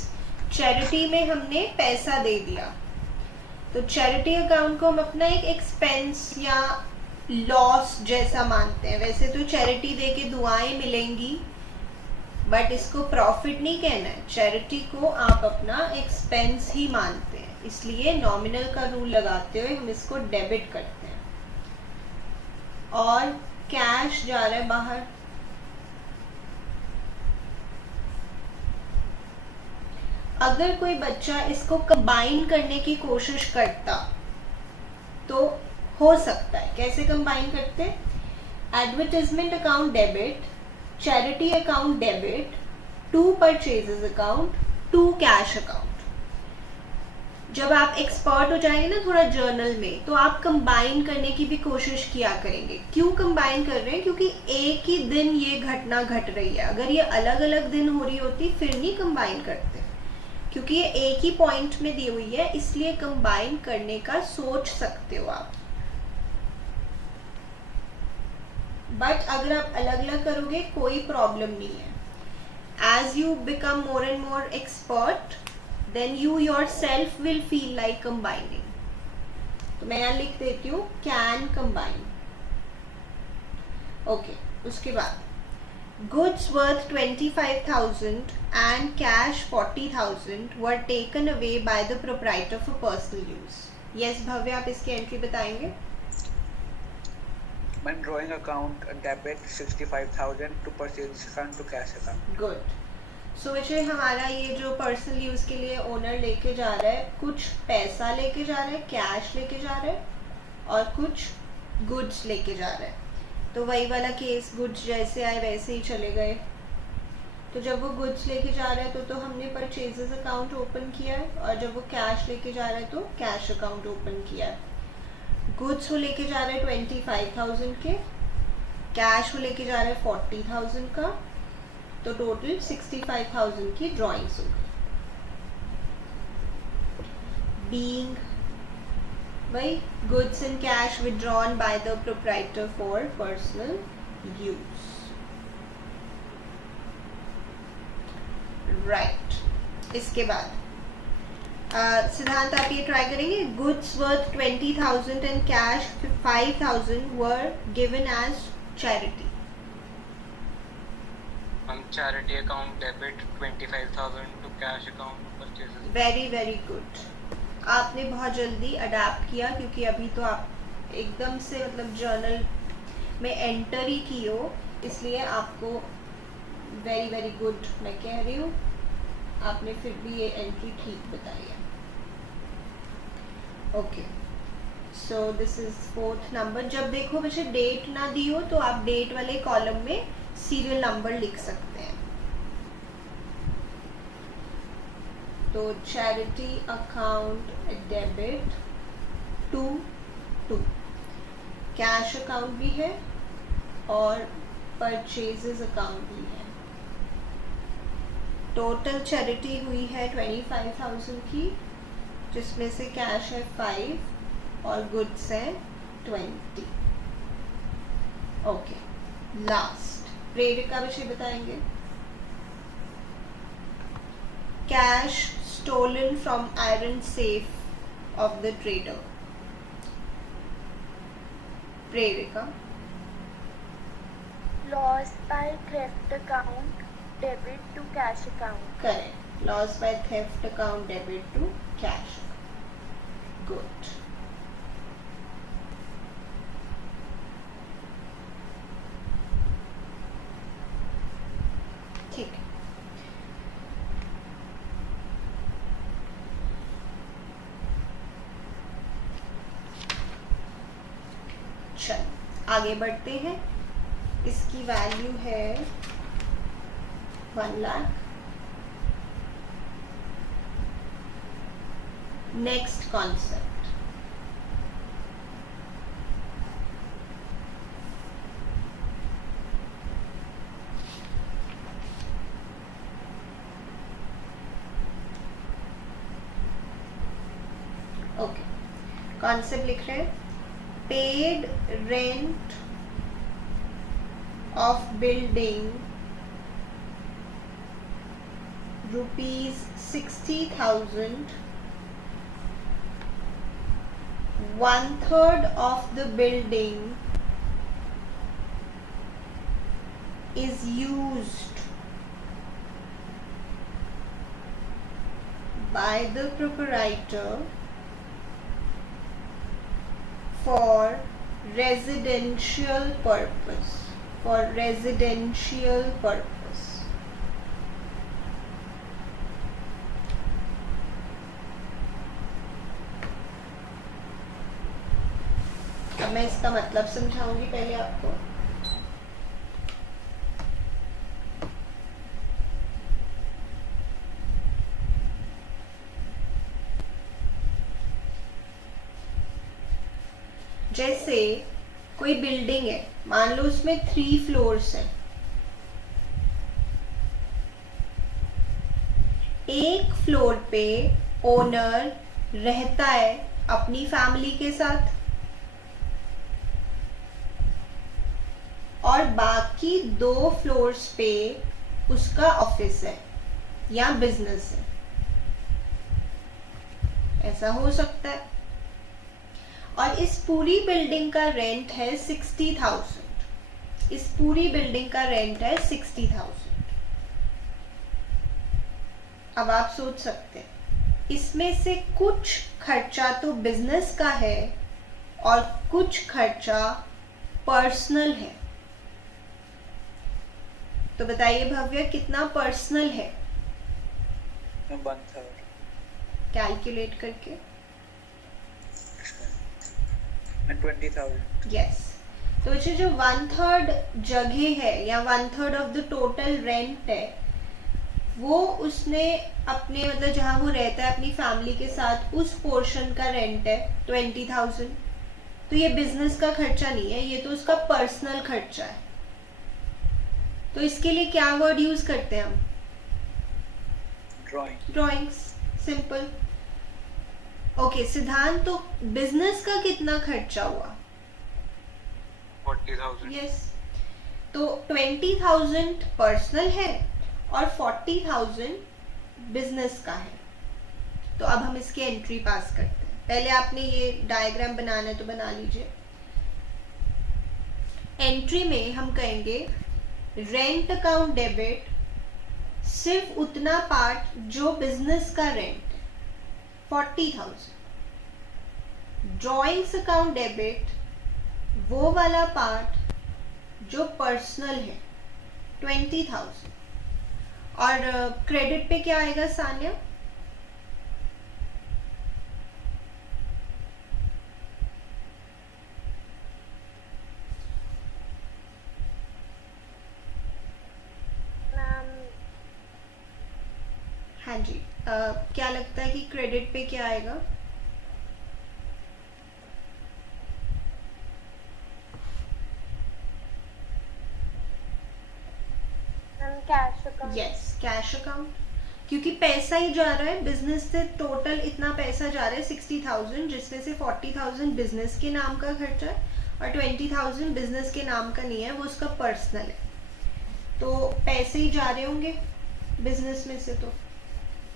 charity में हमने पैसा दे दिया, तो चैरिटी अकाउंट को हम अपना एक एक्सपेंस या लॉस जैसा मानते हैं। वैसे तो चैरिटी दे के दुआएं मिलेंगी, बट इसको प्रॉफिट नहीं कहना है। चैरिटी को आप अपना एक्सपेंस ही मानते हैं, इसलिए नॉमिनल का रूल लगाते हुए हम इसको डेबिट करते हैं। और कैश जा रहा है बाहर, अगर कोई बच्चा इसको कंबाइन करने की कोशिश करता तो हो सकता है। कैसे कंबाइन करते? Advertisement account debit, charity account debit, to purchases account, to cash account. जब आप एक्सपर्ट हो जाएंगे ना थोड़ा जर्नल में, तो आप कंबाइन करने की भी कोशिश किया करेंगे। क्यों कंबाइन कर रहे हैं? क्योंकि एक ही दिन ये घटना घट रही है। अगर ये अलग अलग दिन हो रही होती फिर नहीं कंबाइन करते, क्योंकि ये एक ही पॉइंट में दी हुई है, इसलिए कंबाइन करने का सोच सकते हो आप। बट अगर आप अलग अलग करोगे कोई प्रॉब्लम नहीं है। As you become more and more expert, then you yourself will feel like combining. तो मैं यहाँ लिख देती हूँ कैन कंबाइन। ओके, उसके बाद goods worth 25,000 and cash 40,000 were taken away by the proprietor for personal use. Yes, भव्य आप इसकी एंट्री बताएंगे? When drawing account, debit 65,000 to purchase account to cash account. Good. So बच्चे हमारा ये जो पर्सनल यूज के लिए ओनर लेके जा रहा है, कुछ पैसा लेके जा रहा है, कैश लेके जा रहा है, और कुछ गुड्स लेके जा रहा है। तो वही वाला केस, गुड्स जैसे आए वैसे ही चले गए। तो जब वो गुड्स लेके जा रहा है तो हमने परचेजेस अकाउंट ओपन किया है, और जब वो कैश लेके जा रहा है तो कैश अकाउंट ओपन किया है। गुड्स वो लेके जा रहा है 25,000 के, कैश वो लेके जा रहा है 40,000 का, तो टोटल 65,000 की ड्रॉइंग्स हो गई। Being by goods and cash withdrawn by the proprietor for personal use. Right. इसके बाद सिद्धांत आप ये ट्राई करेंगे। goods worth 20,000 and cash 5,000 were given as charity. Charity account debit 25,000 to cash account purchases. Very very good. आपने बहुत जल्दी adapt किया, क्योंकि अभी तो आप एकदम से मतलब जर्नल में एंटर ही की हो, इसलिए आपको वेरी वेरी गुड मैं कह रही हूँ। आपने फिर भी ये एंट्री ठीक बताई है। Okay, so this is 4th number. जब देखो बच्चे डेट ना दी हो तो आप डेट वाले कॉलम में सीरियल नंबर लिख सकते हैं। तो charity account debit 2 cash account भी है और परचेजेस अकाउंट भी है। टोटल चैरिटी हुई है 25,000 की, जिसमें से कैश है 5 और गुड्स है 20। ओके, लास्ट प्रेरिका विषय बताएंगे। Cash stolen from iron safe of the trader. Prerika. Loss by theft account debit to cash account. Correct. Loss by theft account debit to cash. Good. ठीक है। आगे बढ़ते हैं। इसकी वैल्यू है 1 lakh. Next concept, okay, concept लिख रहे हैं। Paid rent of building rupees 60,000, 1/3 of the building is used by the proprietor for residential purpose. अब मैं इसका मतलब समझाऊंगी पहले आपको। जैसे कोई बिल्डिंग है, मान लो उसमें 3 फ्लोर्स हैं। एक फ्लोर पे ओनर रहता है अपनी फैमिली के साथ और बाकी 2 फ्लोर्स पे उसका ऑफिस है या बिजनेस है। ऐसा हो सकता है। और इस पूरी बिल्डिंग का रेंट है 60,000। इस पूरी बिल्डिंग का रेंट है 60,000। अब आप सोच सकते हैं इसमें से कुछ खर्चा तो बिजनेस का है और कुछ खर्चा पर्सनल है। तो बताइए भव्य कितना पर्सनल है? 1/3 कैलकुलेट करके। 20,000। यस। तो ये जो 1/3 जगह है या 1/3 ऑफ द टोटल रेंट है, वो उसने अपने मतलब जहाँ वो रहता है अपनी फैमिली के साथ, उस पोर्शन का रेंट है 20,000। तो ये बिजनेस का खर्चा नहीं है, ये तो उसका पर्सनल खर्चा है। तो इसके लिए क्या वर्ड यूज करते हैं हम? ड्राइंग्स। सिंपल। ओके सिद्धांत, तो बिजनेस का कितना खर्चा हुआ? 40,000। यस। तो 20,000 पर्सनल है और 40,000 बिजनेस का है। तो अब हम इसकी एंट्री पास करते हैं। पहले आपने ये डायग्राम बनाना है तो बना लीजिए। एंट्री में हम कहेंगे रेंट अकाउंट डेबिट सिर्फ उतना पार्ट जो बिजनेस का रेंट है 40,000। ड्रॉइंग्स अकाउंट डेबिट वो वाला पार्ट जो पर्सनल है 20,000। और क्रेडिट पे क्या आएगा सान्या? हाँ जी, क्या लगता है कि क्रेडिट पे क्या आएगा? Cash account. Yes, cash account. क्योंकि पैसा ही जा रहा है बिजनेस से, टोटल इतना पैसा जा रहा है 60,000, जिसमें से 40,000 बिजनेस के नाम का खर्चा है और 20,000 बिजनेस के नाम का नहीं है, वो उसका पर्सनल है। तो पैसे ही जा रहे होंगे बिजनेस में से, तो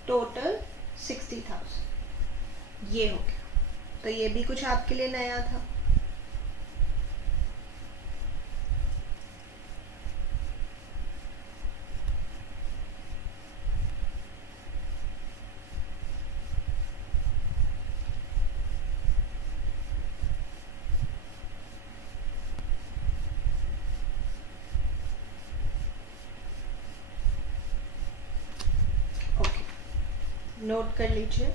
टोटल 60,000 ये हो गया। तो ये भी कुछ आपके लिए नया था। नोट कर लीजिए।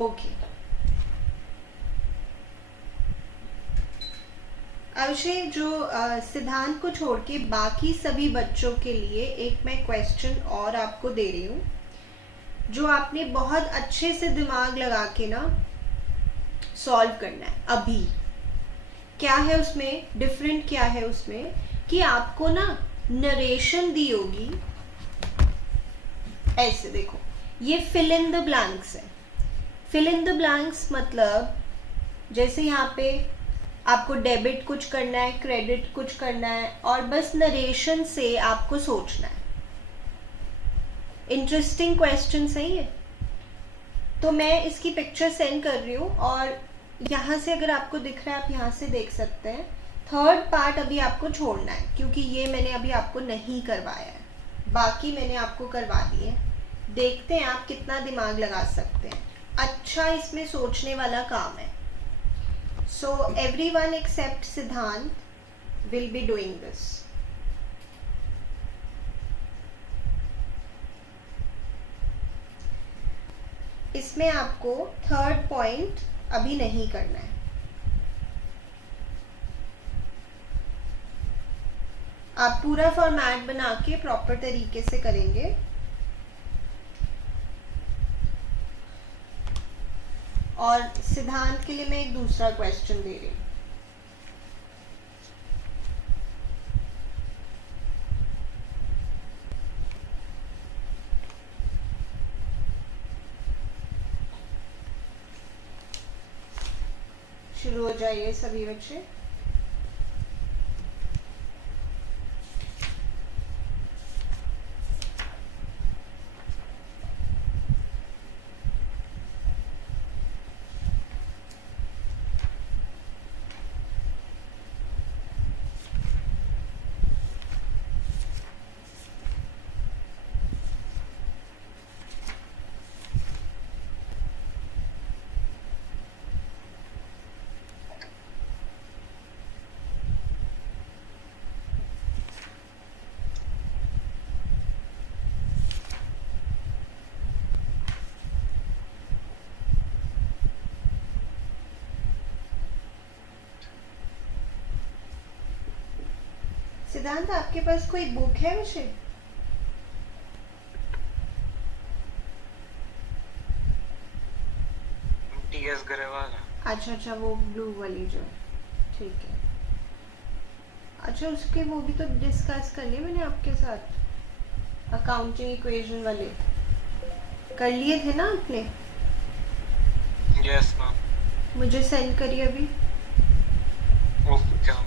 ओके, अवश्य जो सिद्धांत को छोड़ के बाकी सभी बच्चों के लिए एक मैं क्वेश्चन और आपको दे रही हूँ, जो आपने बहुत अच्छे से दिमाग लगा के ना सॉल्व करना है। अभी क्या है उसमें डिफरेंट, क्या है उसमें कि आपको ना नरेशन दी होगी, ऐसे देखो, ये फिल इन द ब्लैंक्स है। फिल इन द ब्लैंक्स मतलब जैसे यहाँ पे आपको डेबिट कुछ करना है, क्रेडिट कुछ करना है, और बस नरेशन से आपको सोचना है। इंटरेस्टिंग क्वेश्चन सही है। तो मैं इसकी पिक्चर सेंड कर रही हूँ, और यहाँ से अगर आपको दिख रहा है आप यहाँ से देख सकते हैं। थर्ड पार्ट अभी आपको छोड़ना है, क्योंकि ये मैंने अभी आपको नहीं करवाया है, बाकी मैंने आपको करवा दिए। देखते हैं आप कितना दिमाग लगा सकते हैं। अच्छा इसमें सोचने वाला काम है। सो एवरीवन एक्सेप्ट सिद्धांत विल बी डूइंग दिस। इसमें आपको थर्ड पॉइंट अभी नहीं करना है। आप पूरा फॉर्मेट बना के प्रॉपर तरीके से करेंगे। और सिद्धांत के लिए मैं एक दूसरा क्वेश्चन दे रही हूँ। शुरू हो जाइए सभी बच्चे। सिद्धांत आपके पास कोई बुक है वैसे? टीएस गरेवाल। अच्छा अच्छा, वो ब्लू वाली जो है, ठीक है। अच्छा उसके वो भी तो डिस्कस कर लिए मैंने आपके साथ, अकाउंटिंग इक्वेशन वाले कर लिए थे ना आपने? Yes ma'am. मुझे सेंड करिए अभी। ओके।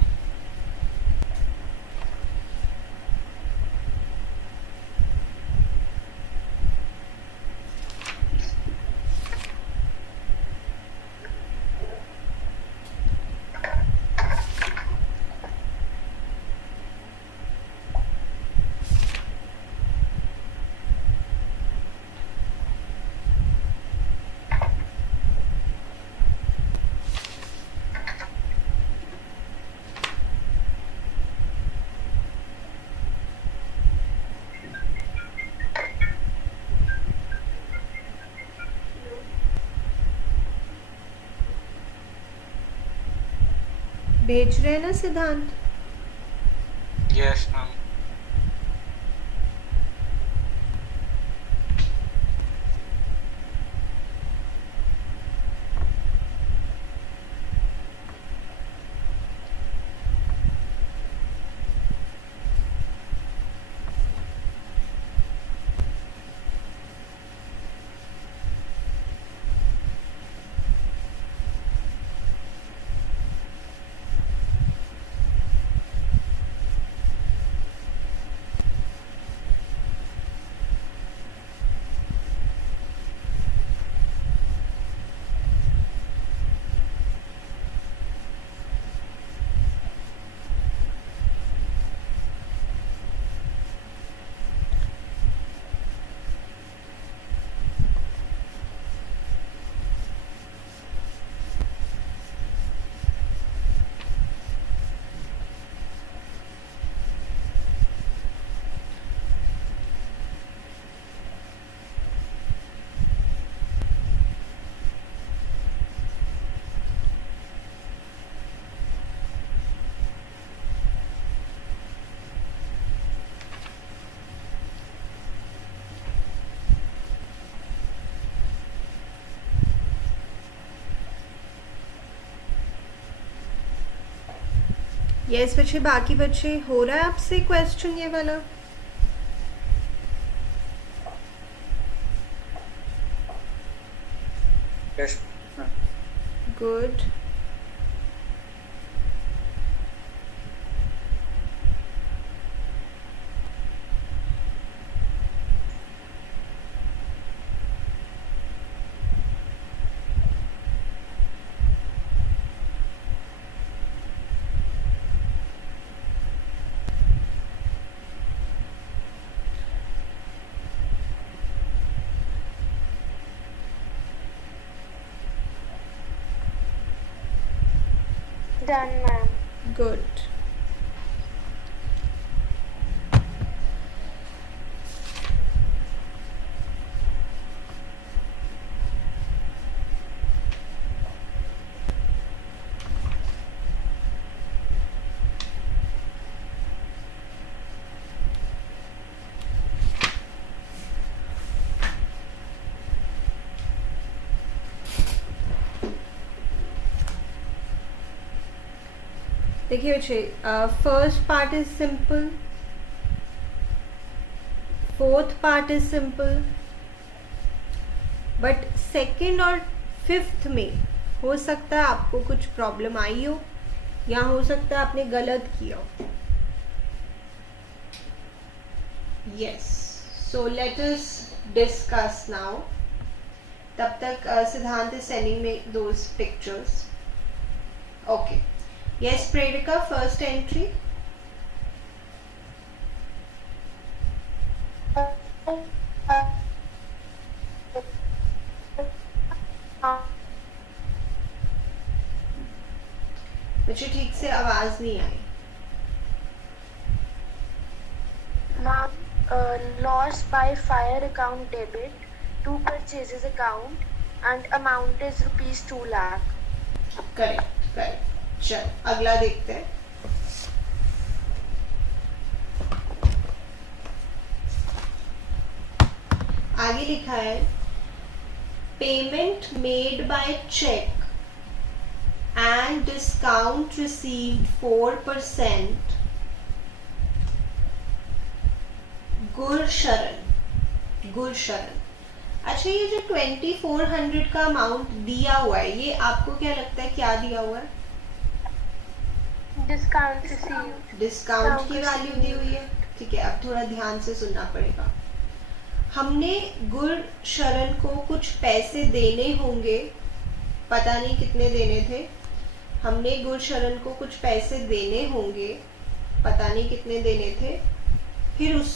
भेज रहे हैं ना सिद्धांत? Yes ma'am. यस बच्चे, बाकी बच्चे हो रहा है आपसे क्वेश्चन ये वाला? Yes. Good. Done, ma'am. Good. देखिए बच्चे, first part is simple, fourth part is simple, but second और फिफ्थ में हो सकता है आपको कुछ प्रॉब्लम आई हो, या हो सकता है आपने गलत किया हो. Yes, so let us discuss now. तब तक सिद्धांत is sending me those pictures. Okay. Yes, Pradika, first entry. मुझे ठीक से आवाज नहीं आई. Ma'am, loss by fire account debit to purchases account and amount is rupees 2 lakh. Correct correct. चल अगला देखते हैं. आगे लिखा है payment made by cheque and discount received 4%. Gursharan. अच्छा, ये जो 2400 का अमाउंट दिया हुआ है, ये आपको क्या लगता है क्या दिया हुआ है? Discount received. डिस्काउंट की वैल्यू दी हुई है. ठीक है, अब थोड़ा ध्यान से सुनना पड़ेगा. हमने गुरशरण को कुछ पैसे देने होंगे, पता नहीं कितने देने थे. हमने गुरशरण को कुछ पैसे देने होंगे, पता नहीं कितने देने थे. फिर उस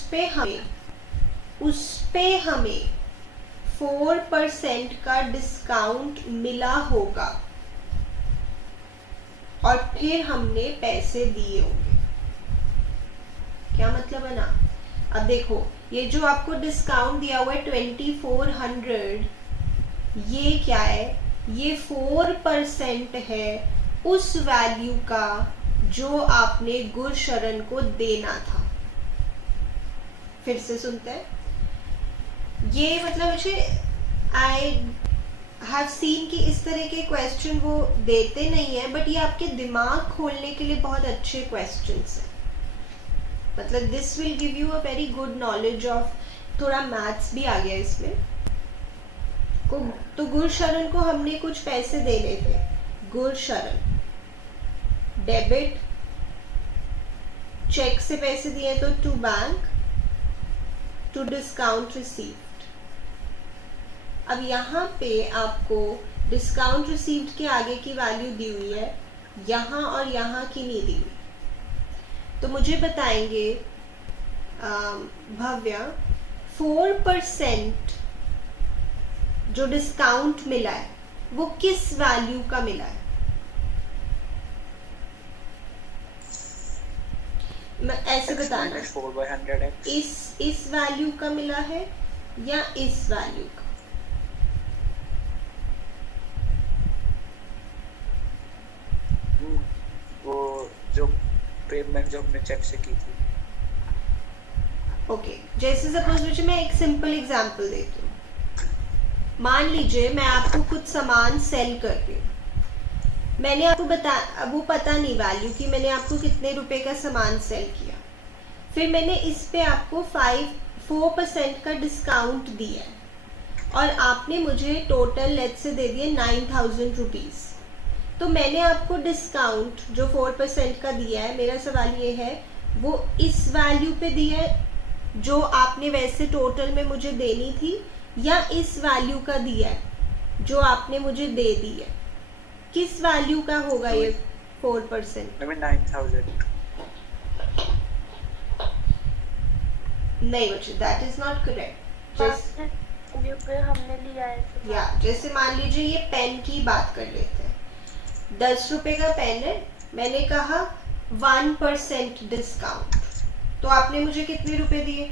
पे हमें 4% का डिस्काउंट मिला होगा और फिर हमने पैसे दिए होंगे. क्या मतलब है ना? अब देखो, ये जो आपको डिस्काउंट दिया हुआ है 2400, ये क्या है? ये 4% है उस वैल्यू का जो आपने गुरशरण को देना था. फिर से सुनते हैं. ये मतलब मुझे आई हैव सीन कि इस तरह के क्वेश्चन वो देते नहीं है, बट ये आपके दिमाग खोलने के लिए बहुत अच्छे क्वेश्चंस हैं. मतलब this will give you a very good knowledge of, थोड़ा मैथ्स भी आ गया इसमें. तो गुरशरण को हमने कुछ पैसे देने थे. गुरशरण डेबिट, चेक से पैसे दिए तो to bank, to discount received. अब यहाँ पे आपको डिस्काउंट रिसीव्ड के आगे की वैल्यू दी हुई है, यहाँ और यहाँ की नहीं दी हुई. तो मुझे बताएंगे भव्या, 4% जो डिस्काउंट मिला है वो किस वैल्यू का मिला है? मैं ऐसे बताना, 4/100x. इस वैल्यू का मिला है या इस वैल्यू का? वो जो पेमेंट जो हमने चेक से की थी. ओके, जैसे सपोज मुझे मैं एक सिंपल एग्जांपल देती हूँ. मान लीजिए मैं आपको कुछ सामान सेल कर रही हूँ. मैंने आपको वो पता नहीं वैल्यू कि मैंने आपको कितने रुपए का सामान सेल किया, फिर मैंने इस पे आपको 4% का डिस्काउंट दिया है और आपने मुझे टोटल लेट से दे दिए 9,000 रुपीज़। तो मैंने आपको डिस्काउंट जो 4% का दिया है, मेरा सवाल ये है वो इस वैल्यू पे दिया है जो आपने वैसे टोटल में मुझे देनी थी, या इस वैल्यू का दिया है जो आपने मुझे दे दी है? किस वैल्यू का होगा ये 4%? maybe 9,000. नहीं बच्चे, that is not correct. Value पे हमने लिया है तो या जैसे मान लीजिए ये पेन की बात कर लेते हैं, 10 रुपए का पेन है, मैंने कहा 1% डिस्काउंट, तो आपने मुझे कितने रुपए दिए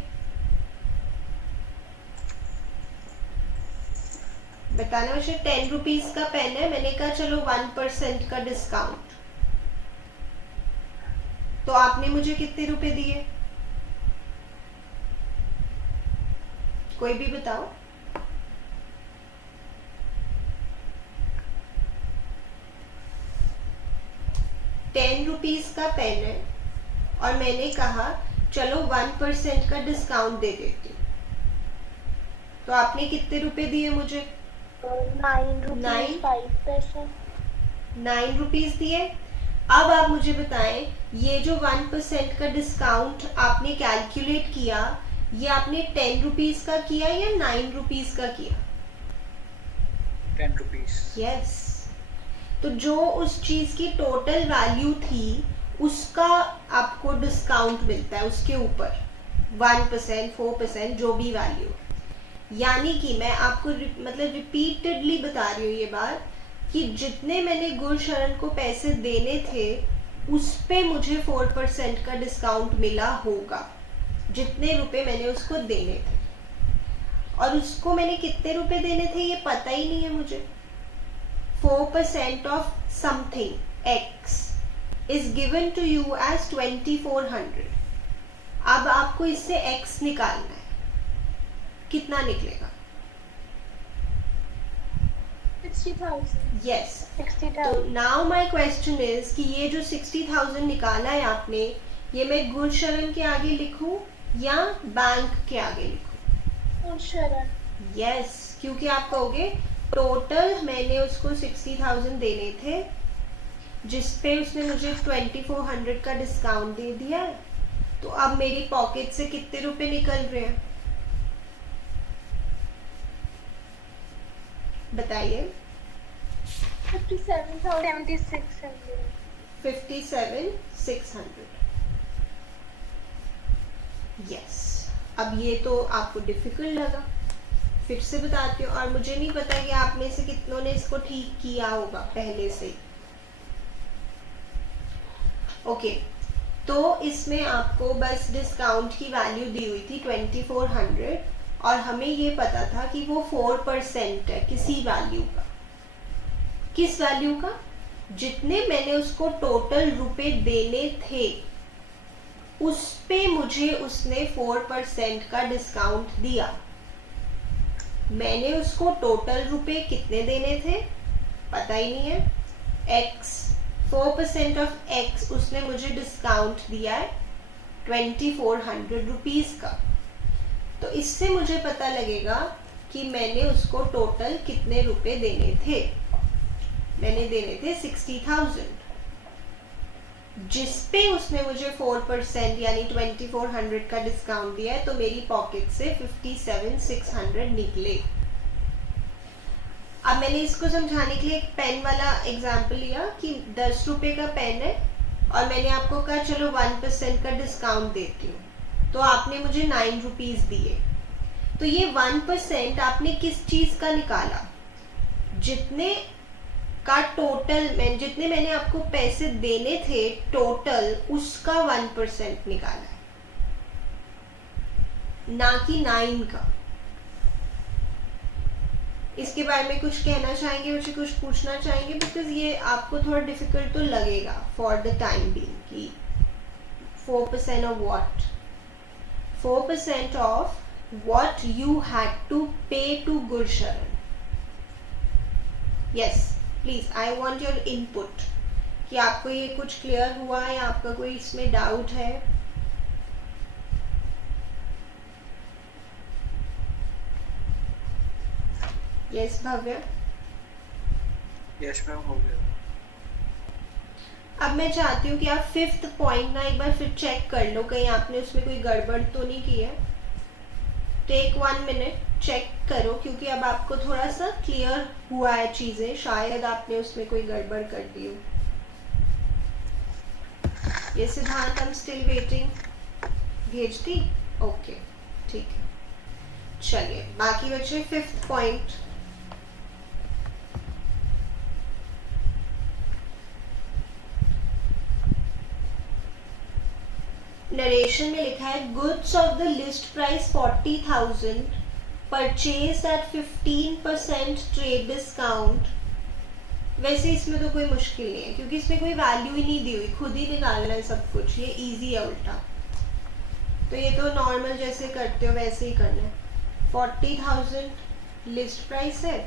बताना मुझे। 10 रुपीज का पेन है, मैंने कहा चलो 1% का डिस्काउंट, तो आपने मुझे कितने रुपए दिए? कोई भी बताओ। 10 रुपीज का पेन है और मैंने कहा चलो 1% का डिस्काउंट दे देती हूँ, तो आपने कितने रुपए दिए मुझे? 9 रुपीज दिए। अब आप मुझे बताएं, ये जो 1% का डिस्काउंट आपने कैलकुलेट किया, ये आपने 10 रुपीज का किया या 9 रुपीज का किया? 10 rupees. यस। तो जो उस चीज की टोटल वैल्यू थी उसका आपको डिस्काउंट मिलता है उसके ऊपर, 1%, 4%, जो भी वैल्यू। यानी कि मैं आपको मतलब रिपीटेडली बता रही हूँ ये बात कि जितने मैंने गुरशरण को पैसे देने थे उस पे मुझे 4% का डिस्काउंट मिला होगा, जितने रुपए मैंने उसको देने थे। और उसको मैंने कितने रुपए देने थे ये पता ही नहीं है मुझे। 4% of something x is given to you as 2400। अब आपको इससे x निकालना है, कितना निकलेगा? 60,000। यस। 60,000। तो नाउ माय क्वेश्चन इज कि ये जो 60,000 निकाला है आपने, ये मैं गुरशरण के आगे लिखूं या बैंक के आगे लिखूं? गुरशरण। यस, क्योंकि आप कहोगे टोटल मैंने उसको 60,000 देने थे जिसपे उसने मुझे 2400 का डिस्काउंट दे दिया है, तो अब मेरी पॉकेट से कितने रुपए निकल रहे हैं बताइए? 57,600। 57,600। यस। अब ये तो आपको डिफिकल्ट लगा, फिर से बताती हूँ, और मुझे नहीं पता कि आप में से कितनों ने इसको ठीक किया होगा पहले से। ओके, तो इसमें आपको बस डिस्काउंट की वैल्यू दी हुई थी 2400 और हमें ये पता था कि वो 4% है किसी वैल्यू का। किस वैल्यू का? जितने मैंने उसको टोटल रुपए देने थे उस पे मुझे उसने 4% का डिस्काउंट दिया। मैंने उसको टोटल रुपए कितने देने थे पता ही नहीं है, x, 4% ऑफ x उसने मुझे डिस्काउंट दिया है 2400 रुपीज का। तो इससे मुझे पता लगेगा कि मैंने उसको टोटल कितने रुपए देने थे। मैंने देने थे 60,000, जिस पे उसने मुझे 4% यानी 2400 का डिस्काउंट दिया है, तो मेरी पॉकेट से 57,600 निकले। अब मैंने इसको समझाने के लिए एक पेन वाला एग्जाम्पल लिया कि 10 रुपए का पेन है और मैंने आपको कहा चलो 1% का डिस्काउंट देती हूँ, तो आपने मुझे 9 रुपीज दिए। तो ये 1% आपने किस चीज का निकाला? जितने का टोटल जितने मैंने आपको पैसे देने थे टोटल उसका 1% निकाला है, ना कि 9 का। इसके बारे में कुछ कहना चाहेंगे, मुझे कुछ पूछना चाहेंगे? बिकॉज ये आपको थोड़ा डिफिकल्ट तो लगेगा फॉर द टाइम बीइंग कि 4% of what? 4% of what you had to pay to Gulsharan. Yes, please I want your input कि आपको ये कुछ क्लियर हुआ है या आपका कोई इसमें डाउट है. यस भव्य. यस मैम, हो गया. अब मैं चाहती हूँ कि आप 5th पॉइंट ना एक बार फिर चेक कर लो, कहीं आपने उसमें कोई गड़बड़ तो नहीं की है. टेक 1 मिनट, चेक करो, क्योंकि अब आपको थोड़ा सा क्लियर हुआ है चीजें. शायद आपने उसमें कोई गड़बड़ कर दी हो. ये सिद्धांत, आई एम स्टिल वेटिंग. भेज दी? ओके, ठीक है. चलिए बाकी बचे 5th पॉइंट. नरेशन में लिखा है goods of the list price 40,000 purchase at 15% trade discount. वैसे इसमें तो कोई मुश्किल नहीं है क्योंकि इसमें कोई वैल्यू ही नहीं दी हुई, खुद ही निकालना है सब कुछ. ये इजी है उल्टा, तो ये तो नॉर्मल जैसे करते हो वैसे ही करना है. 40,000 लिस्ट प्राइस है,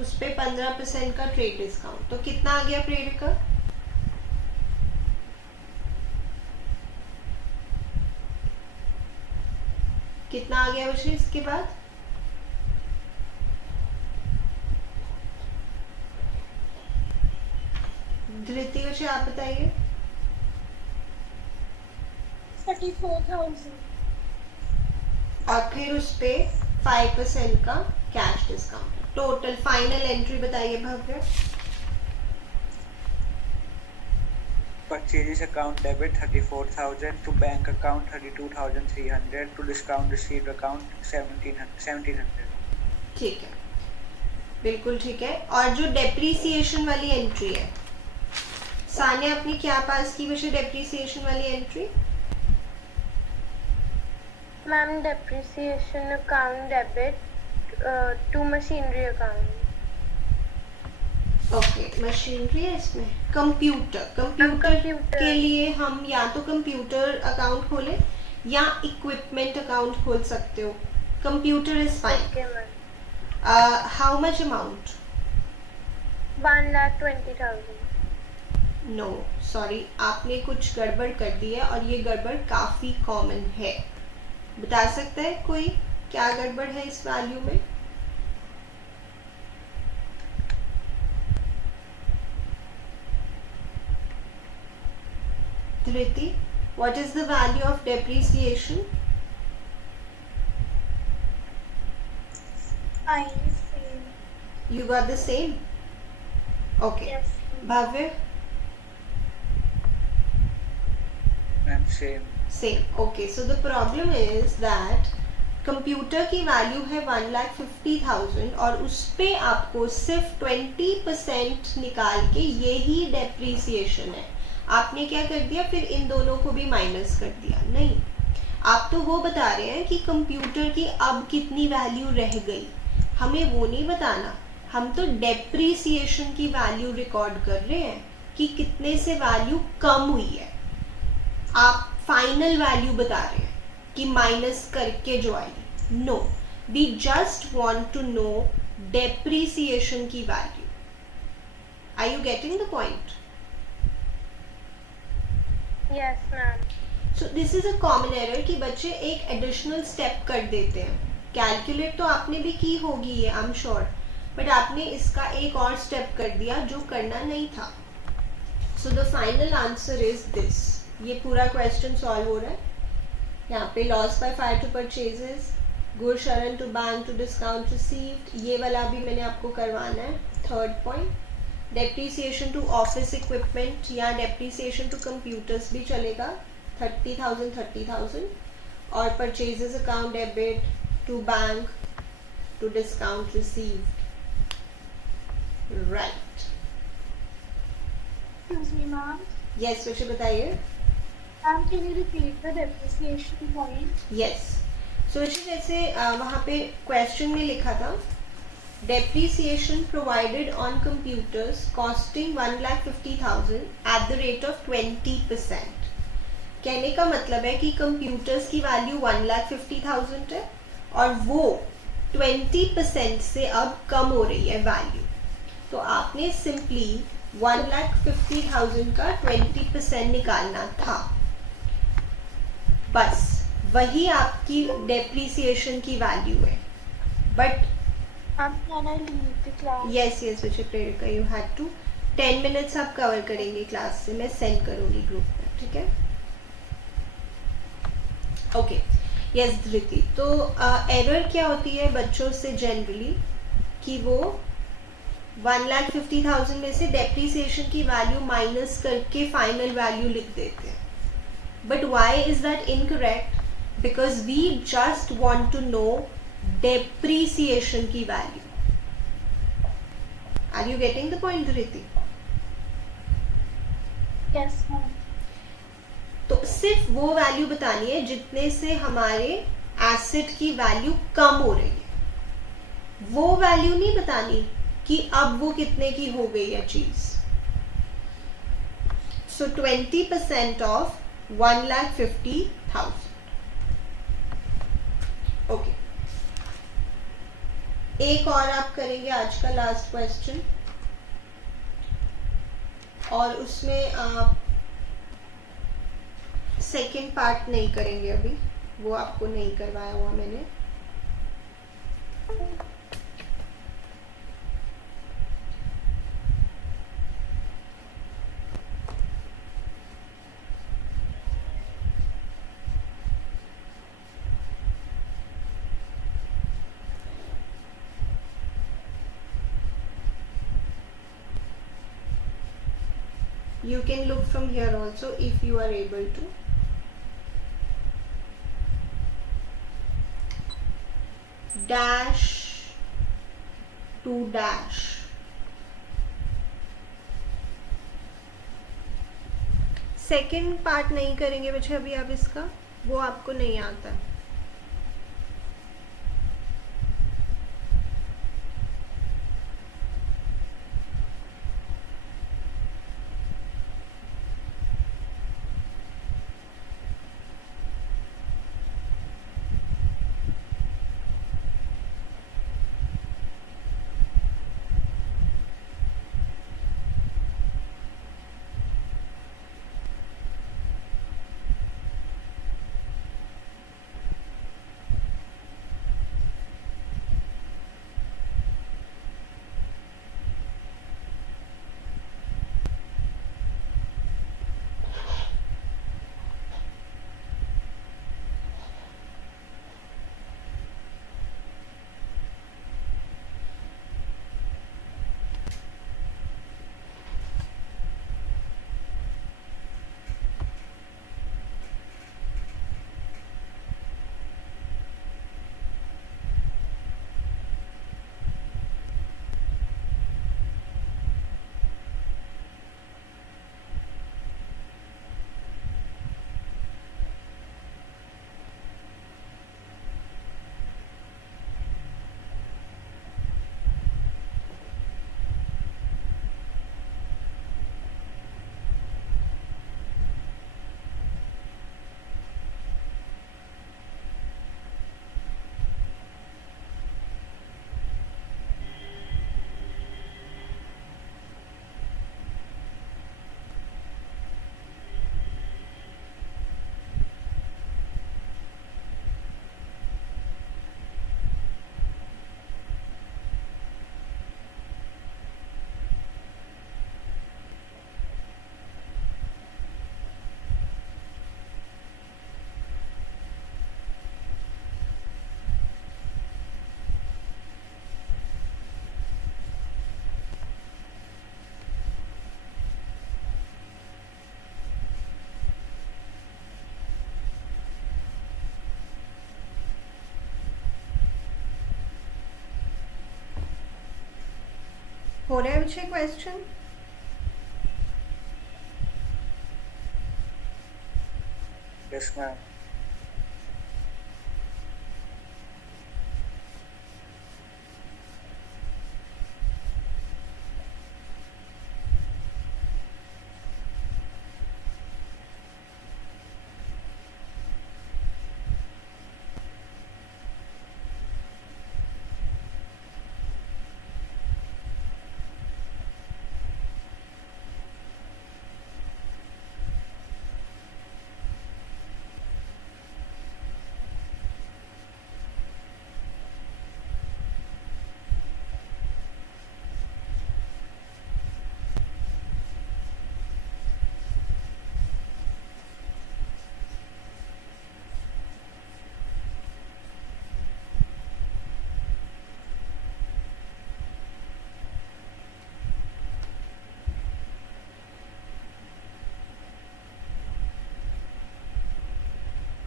उस पर 15% का ट्रेड डिस्काउंट, तो कितना आ गया प्रेरिका? कितना आ गया बच्चे इसके बाद? धृति बच्चे आप बताइए. 34,000. और फिर उस पे 5% का cash discount. Total final entry बताइए भव्य. Purchases account debit 34,000 to bank account 32,300 to discount received account 1,700. ठीक है, बिल्कुल ठीक है. और जो डेप्रीसिएशन वाली एंट्री है, सानिया आपने क्या पास की बच्चे डेप्रीसिएशन वाली entry? Ma'am, depreciation account debit to machinery account. Okay, machinery है इसमें. कंप्यूटर के लिए हम या तो कंप्यूटर अकाउंट खोले या इक्विपमेंट अकाउंट खोल सकते हो. Computer is fine. Okay, ma'am. How much amount? 1,20,000. No sorry, आपने कुछ गड़बड़ कर दी है और ये गड़बड़ काफी कॉमन है. बता सकता है कोई क्या गड़बड़ है इस वैल्यू में? Dhriti, what is the value of depreciation? Same. You got the same? Okay. Yes. Bhavya? Ma'am, same. Same. Okay, so the problem is that computer की वैल्यू है 1,50,000 और उस पे आपको सिर्फ 20% निकाल के यही डेप्रीसिएशन है. आपने क्या कर दिया फिर इन दोनों को भी माइनस कर दिया. नहीं, आप तो वो बता रहे हैं कि कंप्यूटर की अब कितनी वैल्यू रह गई, हमें वो नहीं बताना. हम तो डेप्रीसिएशन की वैल्यू रिकॉर्ड कर रहे हैं कि कितने से वैल्यू कम हुई है. आप फाइनल वैल्यू बता रहे हैं कि माइनस करके जो आई. No, we just want to know depreciation की value. Are you getting the point? Yes, ma'am. So this is a common error कि बच्चे एक एडिशनल स्टेप कर देते हैं. कैलकुलेट तो आपने भी की होगी ये, आई एम श्योर, बट आपने इसका एक और स्टेप कर दिया जो करना नहीं था. So the final answer is this. ये पूरा क्वेश्चन सॉल्व हो रहा है. यहाँ पे loss by fire to purchases, good Sharan to bank to discount received, ये वाला भी मैंने आपको करवाना है. 3rd point, depreciation to office equipment या डेप्रीसिएशन टू कंप्यूटर्स भी चलेगा. 30,000 और purchases account debit to bank to discount received. Right. Excuse me, ma'am. Yes वैसे बताइए. Ma'am, can you repeat the depreciation point? Yes. So जैसे वहाँ पे question में लिखा था depreciation provided on computers costing 1,50,000 at the rate of 20%. कहने का मतलब है कि कंप्यूटर्स की वैल्यू 1,50,000 है और वो 20% से अब कम हो रही है वैल्यू. तो आपने सिंपली 1,50,000 का 20% निकालना था, बस वही आपकी डेप्रिसिएशन की वैल्यू है. But Ma'am, can I leave the class? Yes Vijay Prerika, you had to. 10 minutes आप कवर करेंगे क्लास से, मैं सेंड करूँगी ग्रुप में, ठीक है? ओके. यस धृति, तो एरर क्या होती है बच्चों से जनरली कि वो 1,50,000 में से डेप्रिसिएशन की वैल्यू माइनस करके फाइनल वैल्यू लिख देते हैं. But why is that incorrect? Because we just want to know depreciation की value. Are you getting the point Dhriti? Yes, ma'am. तो सिर्फ वो वैल्यू बतानी है जितने से हमारे एसेट की वैल्यू कम हो रही है. वो वैल्यू नहीं बतानी कि अब वो कितने की हो गई है चीज. सो 20% ऑफ 1,50,000. ओके. एक और आप करेंगे आज का लास्ट क्वेश्चन, और उसमें आप सेकेंड पार्ट नहीं करेंगे अभी, वो आपको नहीं करवाया हुआ मैंने. You can look from here also if you are able to. Dash to dash. Second part नहीं करेंगे बच्चे अभी आप इसका, वो आपको नहीं आता. हो रहा है बच्चे question? Yes, ma'am.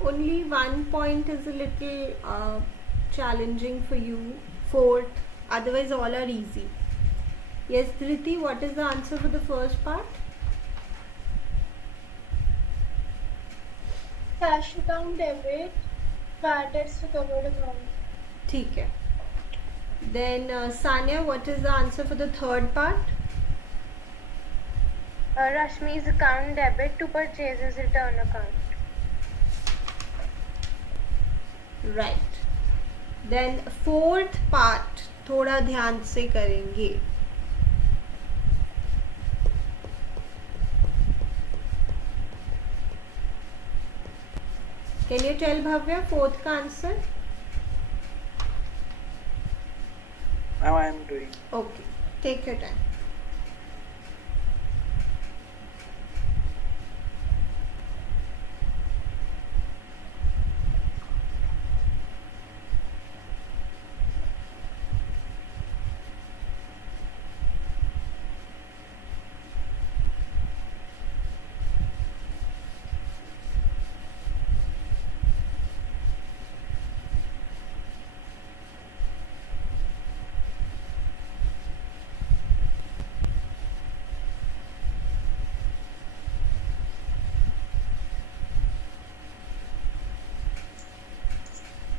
only one point is a little challenging for you. Fourth, otherwise all are easy. Yes, Dhriti, what is the answer for the first part? Cash account debit, bad debts recovered account. ठीक है. Then Sanya, what is the answer for the third part? Rashmi's account debit to purchases return account. Right. Then fourth part थोड़ा ध्यान से करेंगे. Can you tell Bhavya fourth का answer? Now I am doing. Okay, take your time.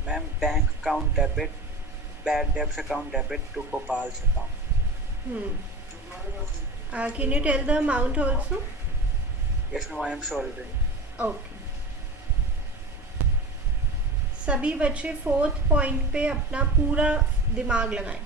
Ma'am, bank account debit, bad debts account debit to Gopal's account. Can you tell the amount also? Yes, ma'am, I am solving. Okay. सभी बच्चे fourth point पे अपना पूरा दिमाग लगाएं.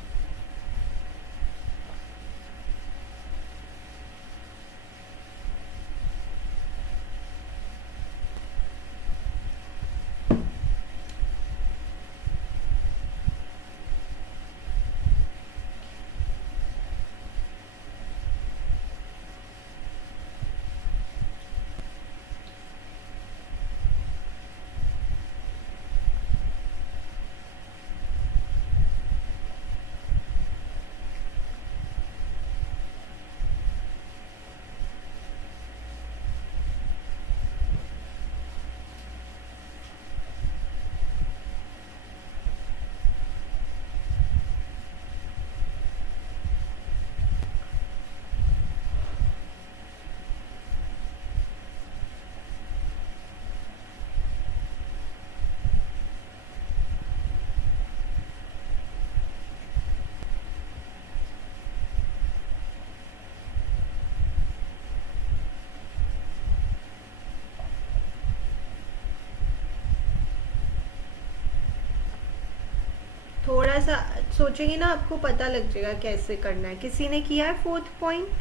थोड़ा सा सोचेंगे ना, आपको पता लग जाएगा कैसे करना है. किसी ने किया है fourth point?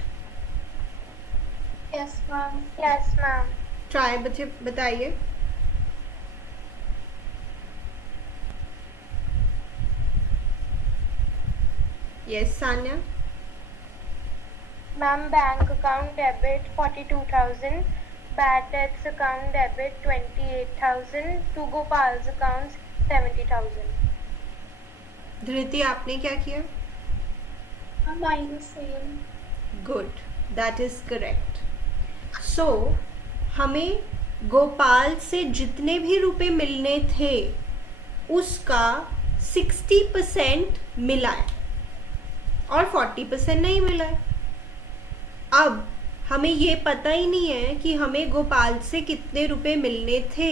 Yes, ma'am. Yes, ma'am. Try बताइए. Yes Sanya. Ma'am, bank account debit 42,000, bad debts account debit 28,000, to Gopal's accounts 70,000. Dhriti, आपने क्या किया? Mine the same. Good, that is correct. So हमें गोपाल से जितने भी रुपए मिलने थे उसका 60% मिला है और 40% नहीं मिला है. अब हमें ये पता ही नहीं है कि हमें गोपाल से कितने रुपए मिलने थे.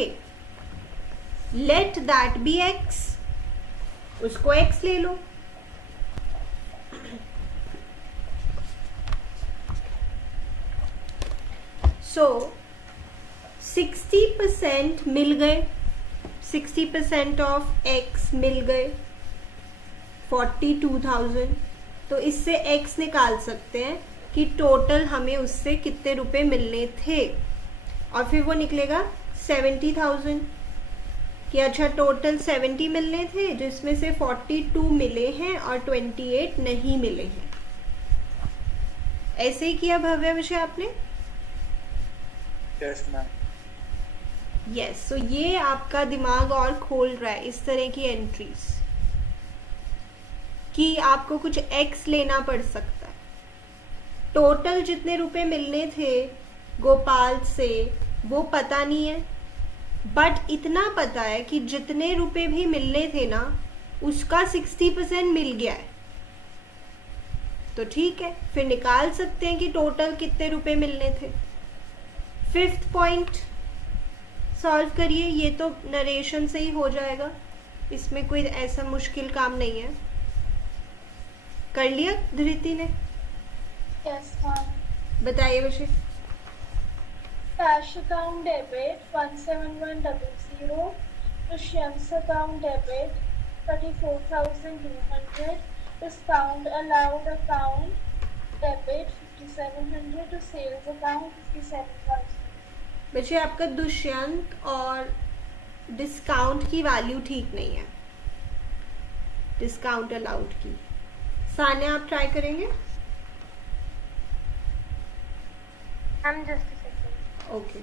Let that be x. उसको x ले लो. सो 60% मिल गए. 60% ऑफ x मिल गए 42,000. तो इससे x निकाल सकते हैं कि टोटल हमें उससे कितने रुपए मिलने थे, और फिर वो निकलेगा 70,000 कि अच्छा टोटल 70 मिलने थे जिसमें से 42 मिले हैं और 28 नहीं मिले हैं. ऐसे ही किया भव्य विषय आपने? Yes, ma'am. यस. सो ये आपका दिमाग और खोल रहा है इस तरह की एंट्रीज कि आपको कुछ एक्स लेना पड़ सकता है. टोटल जितने रुपए मिलने थे गोपाल से वो पता नहीं है, बट इतना पता है कि जितने रुपए भी मिलने थे ना उसका 60% मिल गया है, तो ठीक है, फिर निकाल सकते हैं कि टोटल कितने रुपए मिलने थे। 5th पॉइंट सॉल्व करिए, ये तो नरेशन से ही हो जाएगा, इसमें कोई ऐसा मुश्किल काम नहीं है। कर लिया धृति ने? Yes, ma'am. बताइए बच्चे। Cash account debit 17100. Dushyant's account debit 34,200. Discount allowed account debit 5,700 to sales account 57,000. बच्चे आपका दुष्यंत और डिस्काउंट की वैल्यू ठीक नहीं है, डिस्काउंट अलाउड की। सान्या आप ट्राई करेंगे? Ma'am, just a second. Okay.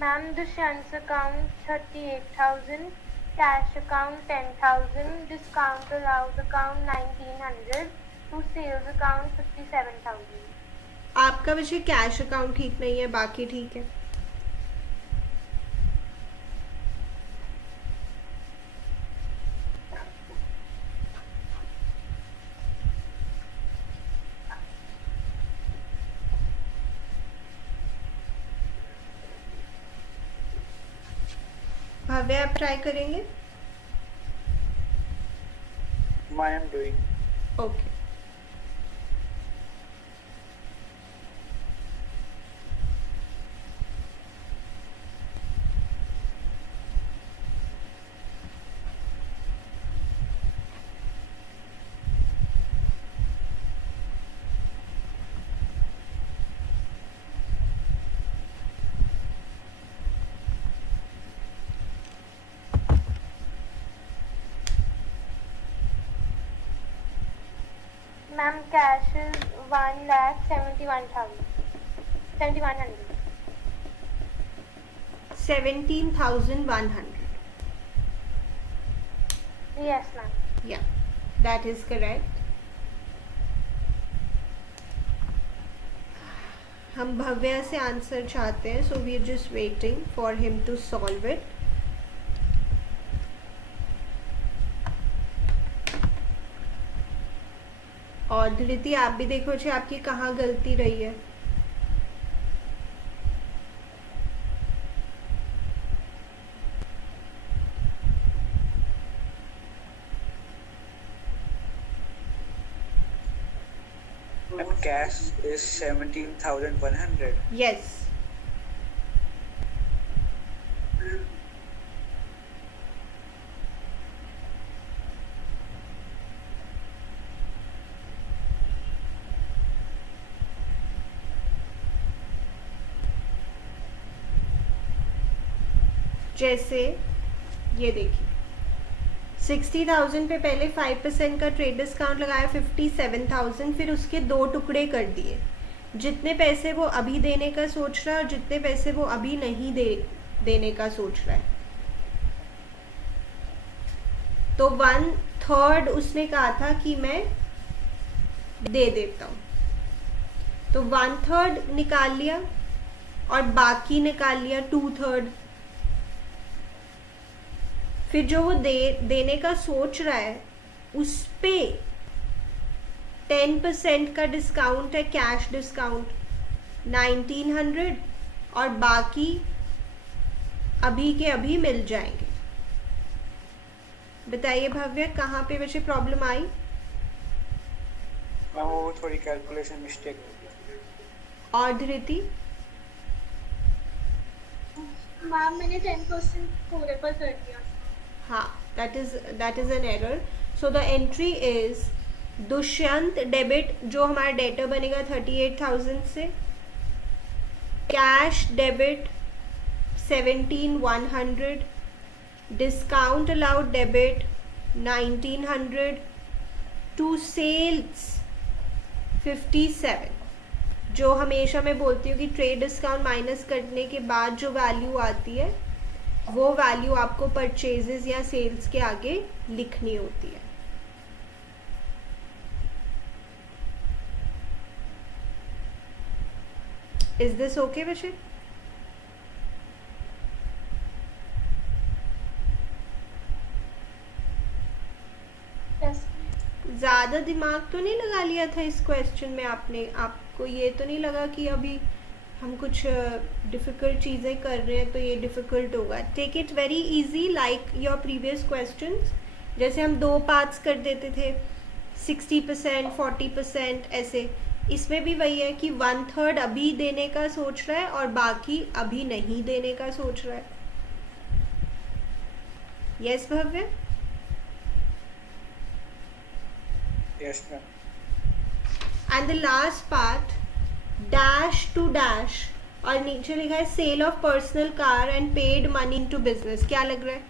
Ma'am, Dushyant's account 38,000, cash account 10,000, discount allowed account 1,900, to sales account 57,000. आपका बच्चे कैश अकाउंट ठीक नहीं है, बाकी ठीक है। भव्य आप ट्राई करेंगे? I am doing. Okay. Ma'am, cash is 1,71,000. 7,100. 17,100। Yes, ma'am. Yeah, that is correct. हम भव्य से आंसर चाहते हैं, so we are just waiting for him to solve it. और धृति आप भी देखो जी आपकी कहाँ गलती रही है। And cash is 17,100. Yes. जैसे ये देखिए 60,000 पे पहले 5% का ट्रेड डिस्काउंट लगाया 57,000, फिर उसके दो टुकड़े कर दिए, जितने पैसे वो अभी देने का सोच रहा है और जितने पैसे वो अभी नहीं देने का सोच रहा है। तो 1/3 उसने कहा था कि मैं दे देता हूँ, तो 1/3 निकाल लिया और बाकी निकाल लिया 2/3। फिर जो वो देने का सोच रहा है उस पे 10% का डिस्काउंट है, कैश डिस्काउंट 1,900, और बाकी अभी के अभी मिल जाएंगे। बताइए भव्य कहाँ पे वैसे प्रॉब्लम आई? वो थोड़ी कैलकुलेशन मिस्टेक। और धृति? मैम मैंने 10% पूरे पर कर दिया। हाँ, that is an error. So the entry is Dushyant debit, जो हमारा डेटर बनेगा 38,000 से, cash debit 17,100, discount allowed debit 1,900, to sales 57। जो हमेशा मैं बोलती हूँ कि ट्रेड डिस्काउंट माइनस करने के बाद जो वैल्यू आती है वो वैल्यू आपको परचेजेस या सेल्स के आगे लिखनी होती है। इज दिस ओके बच्चे? Yes. ज़्यादा दिमाग तो नहीं लगा लिया था इस क्वेश्चन में आपने? आपको ये तो नहीं लगा कि अभी हम कुछ डिफ़िकल्ट चीज़ें कर रहे हैं तो ये डिफ़िकल्ट होगा? Take it very easy like your previous questions. जैसे हम 2 पार्ट्स कर देते थे, 60%, 40% ऐसे। इसमें भी वही है कि 1/3 अभी देने का सोच रहा है और बाकी अभी नहीं देने का सोच रहा है। Yes Bhavya? Yes, ma'am. And the last part, dash to dash, और नीचे लिखा है sale of personal car and paid money into business. क्या लग रहा है?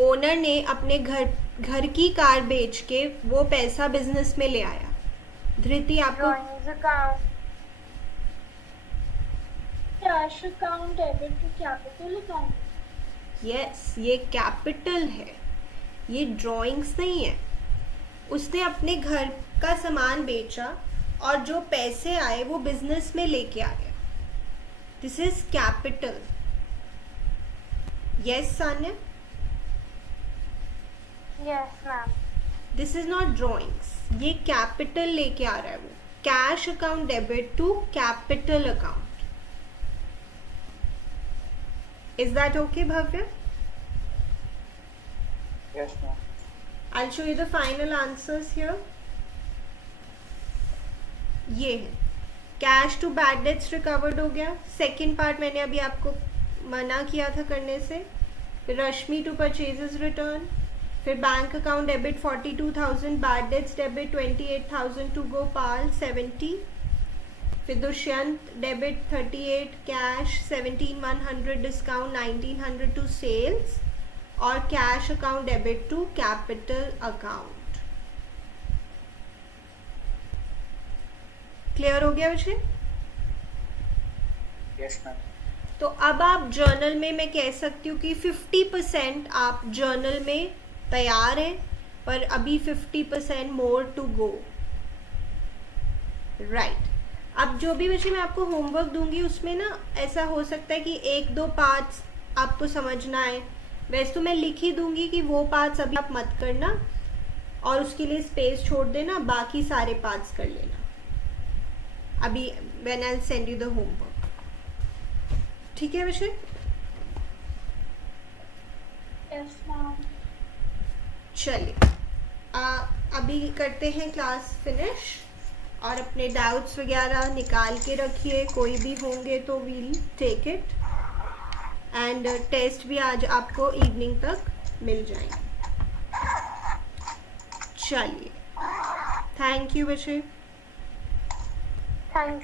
ओनर ने अपने घर की कार बेच के वो पैसा बिजनेस में ले आया। धृति आपको Drawings account. Cash account debit to capital account. Yes, ये कैपिटल है, ये ड्राइंग्स नहीं है। उसने अपने घर का सामान बेचा और जो पैसे आए वो बिजनेस में लेके आया। This is capital. Yes Sanya? Yes, ma'am. This is not drawings, ये कैपिटल लेके आ रहा है वो। Cash account debit to capital account. Is that okay Bhavya? Yes, ma'am. I'll show you the final answers here. ये है cash to bad debts recovered हो गया। सेकेंड पार्ट मैंने अभी आपको मना किया था करने से। फिर रश्मि टू परचेजेस रिटर्न, फिर bank account debit 42,000, bad debts debit 28,000 to Gopal 70, फिर Dushyant debit 38, cash 17,100, discount 1,900 to sales, और cash account debit to capital account. Clear हो गया बच्चे? Yes, ma'am. तो अब आप जर्नल में, मैं कह सकती हूँ कि 50% आप जर्नल में तैयार हैं, पर अभी 50% मोर टू गो। राइट। अब जो भी बच्चे मैं आपको होमवर्क दूंगी उसमें ना ऐसा हो सकता है कि 1-2 पार्ट्स आपको समझना है। वैसे तो मैं लिख ही दूंगी कि वो पार्ट्स अभी आप मत करना और उसके लिए स्पेस छोड़ देना, बाकी सारे पार्ट्स कर लेना अभी when I send you the homework. ठीक है बच्चे? Yes, ma'am. चलिए अभी करते हैं क्लास फिनिश, और अपने डाउट्स वगैरह निकाल के रखिए, कोई भी होंगे तो we'll take it. And test भी आज आपको इवनिंग तक मिल जाएंगे। चलिए, थैंक यू बच्चे। Thank you.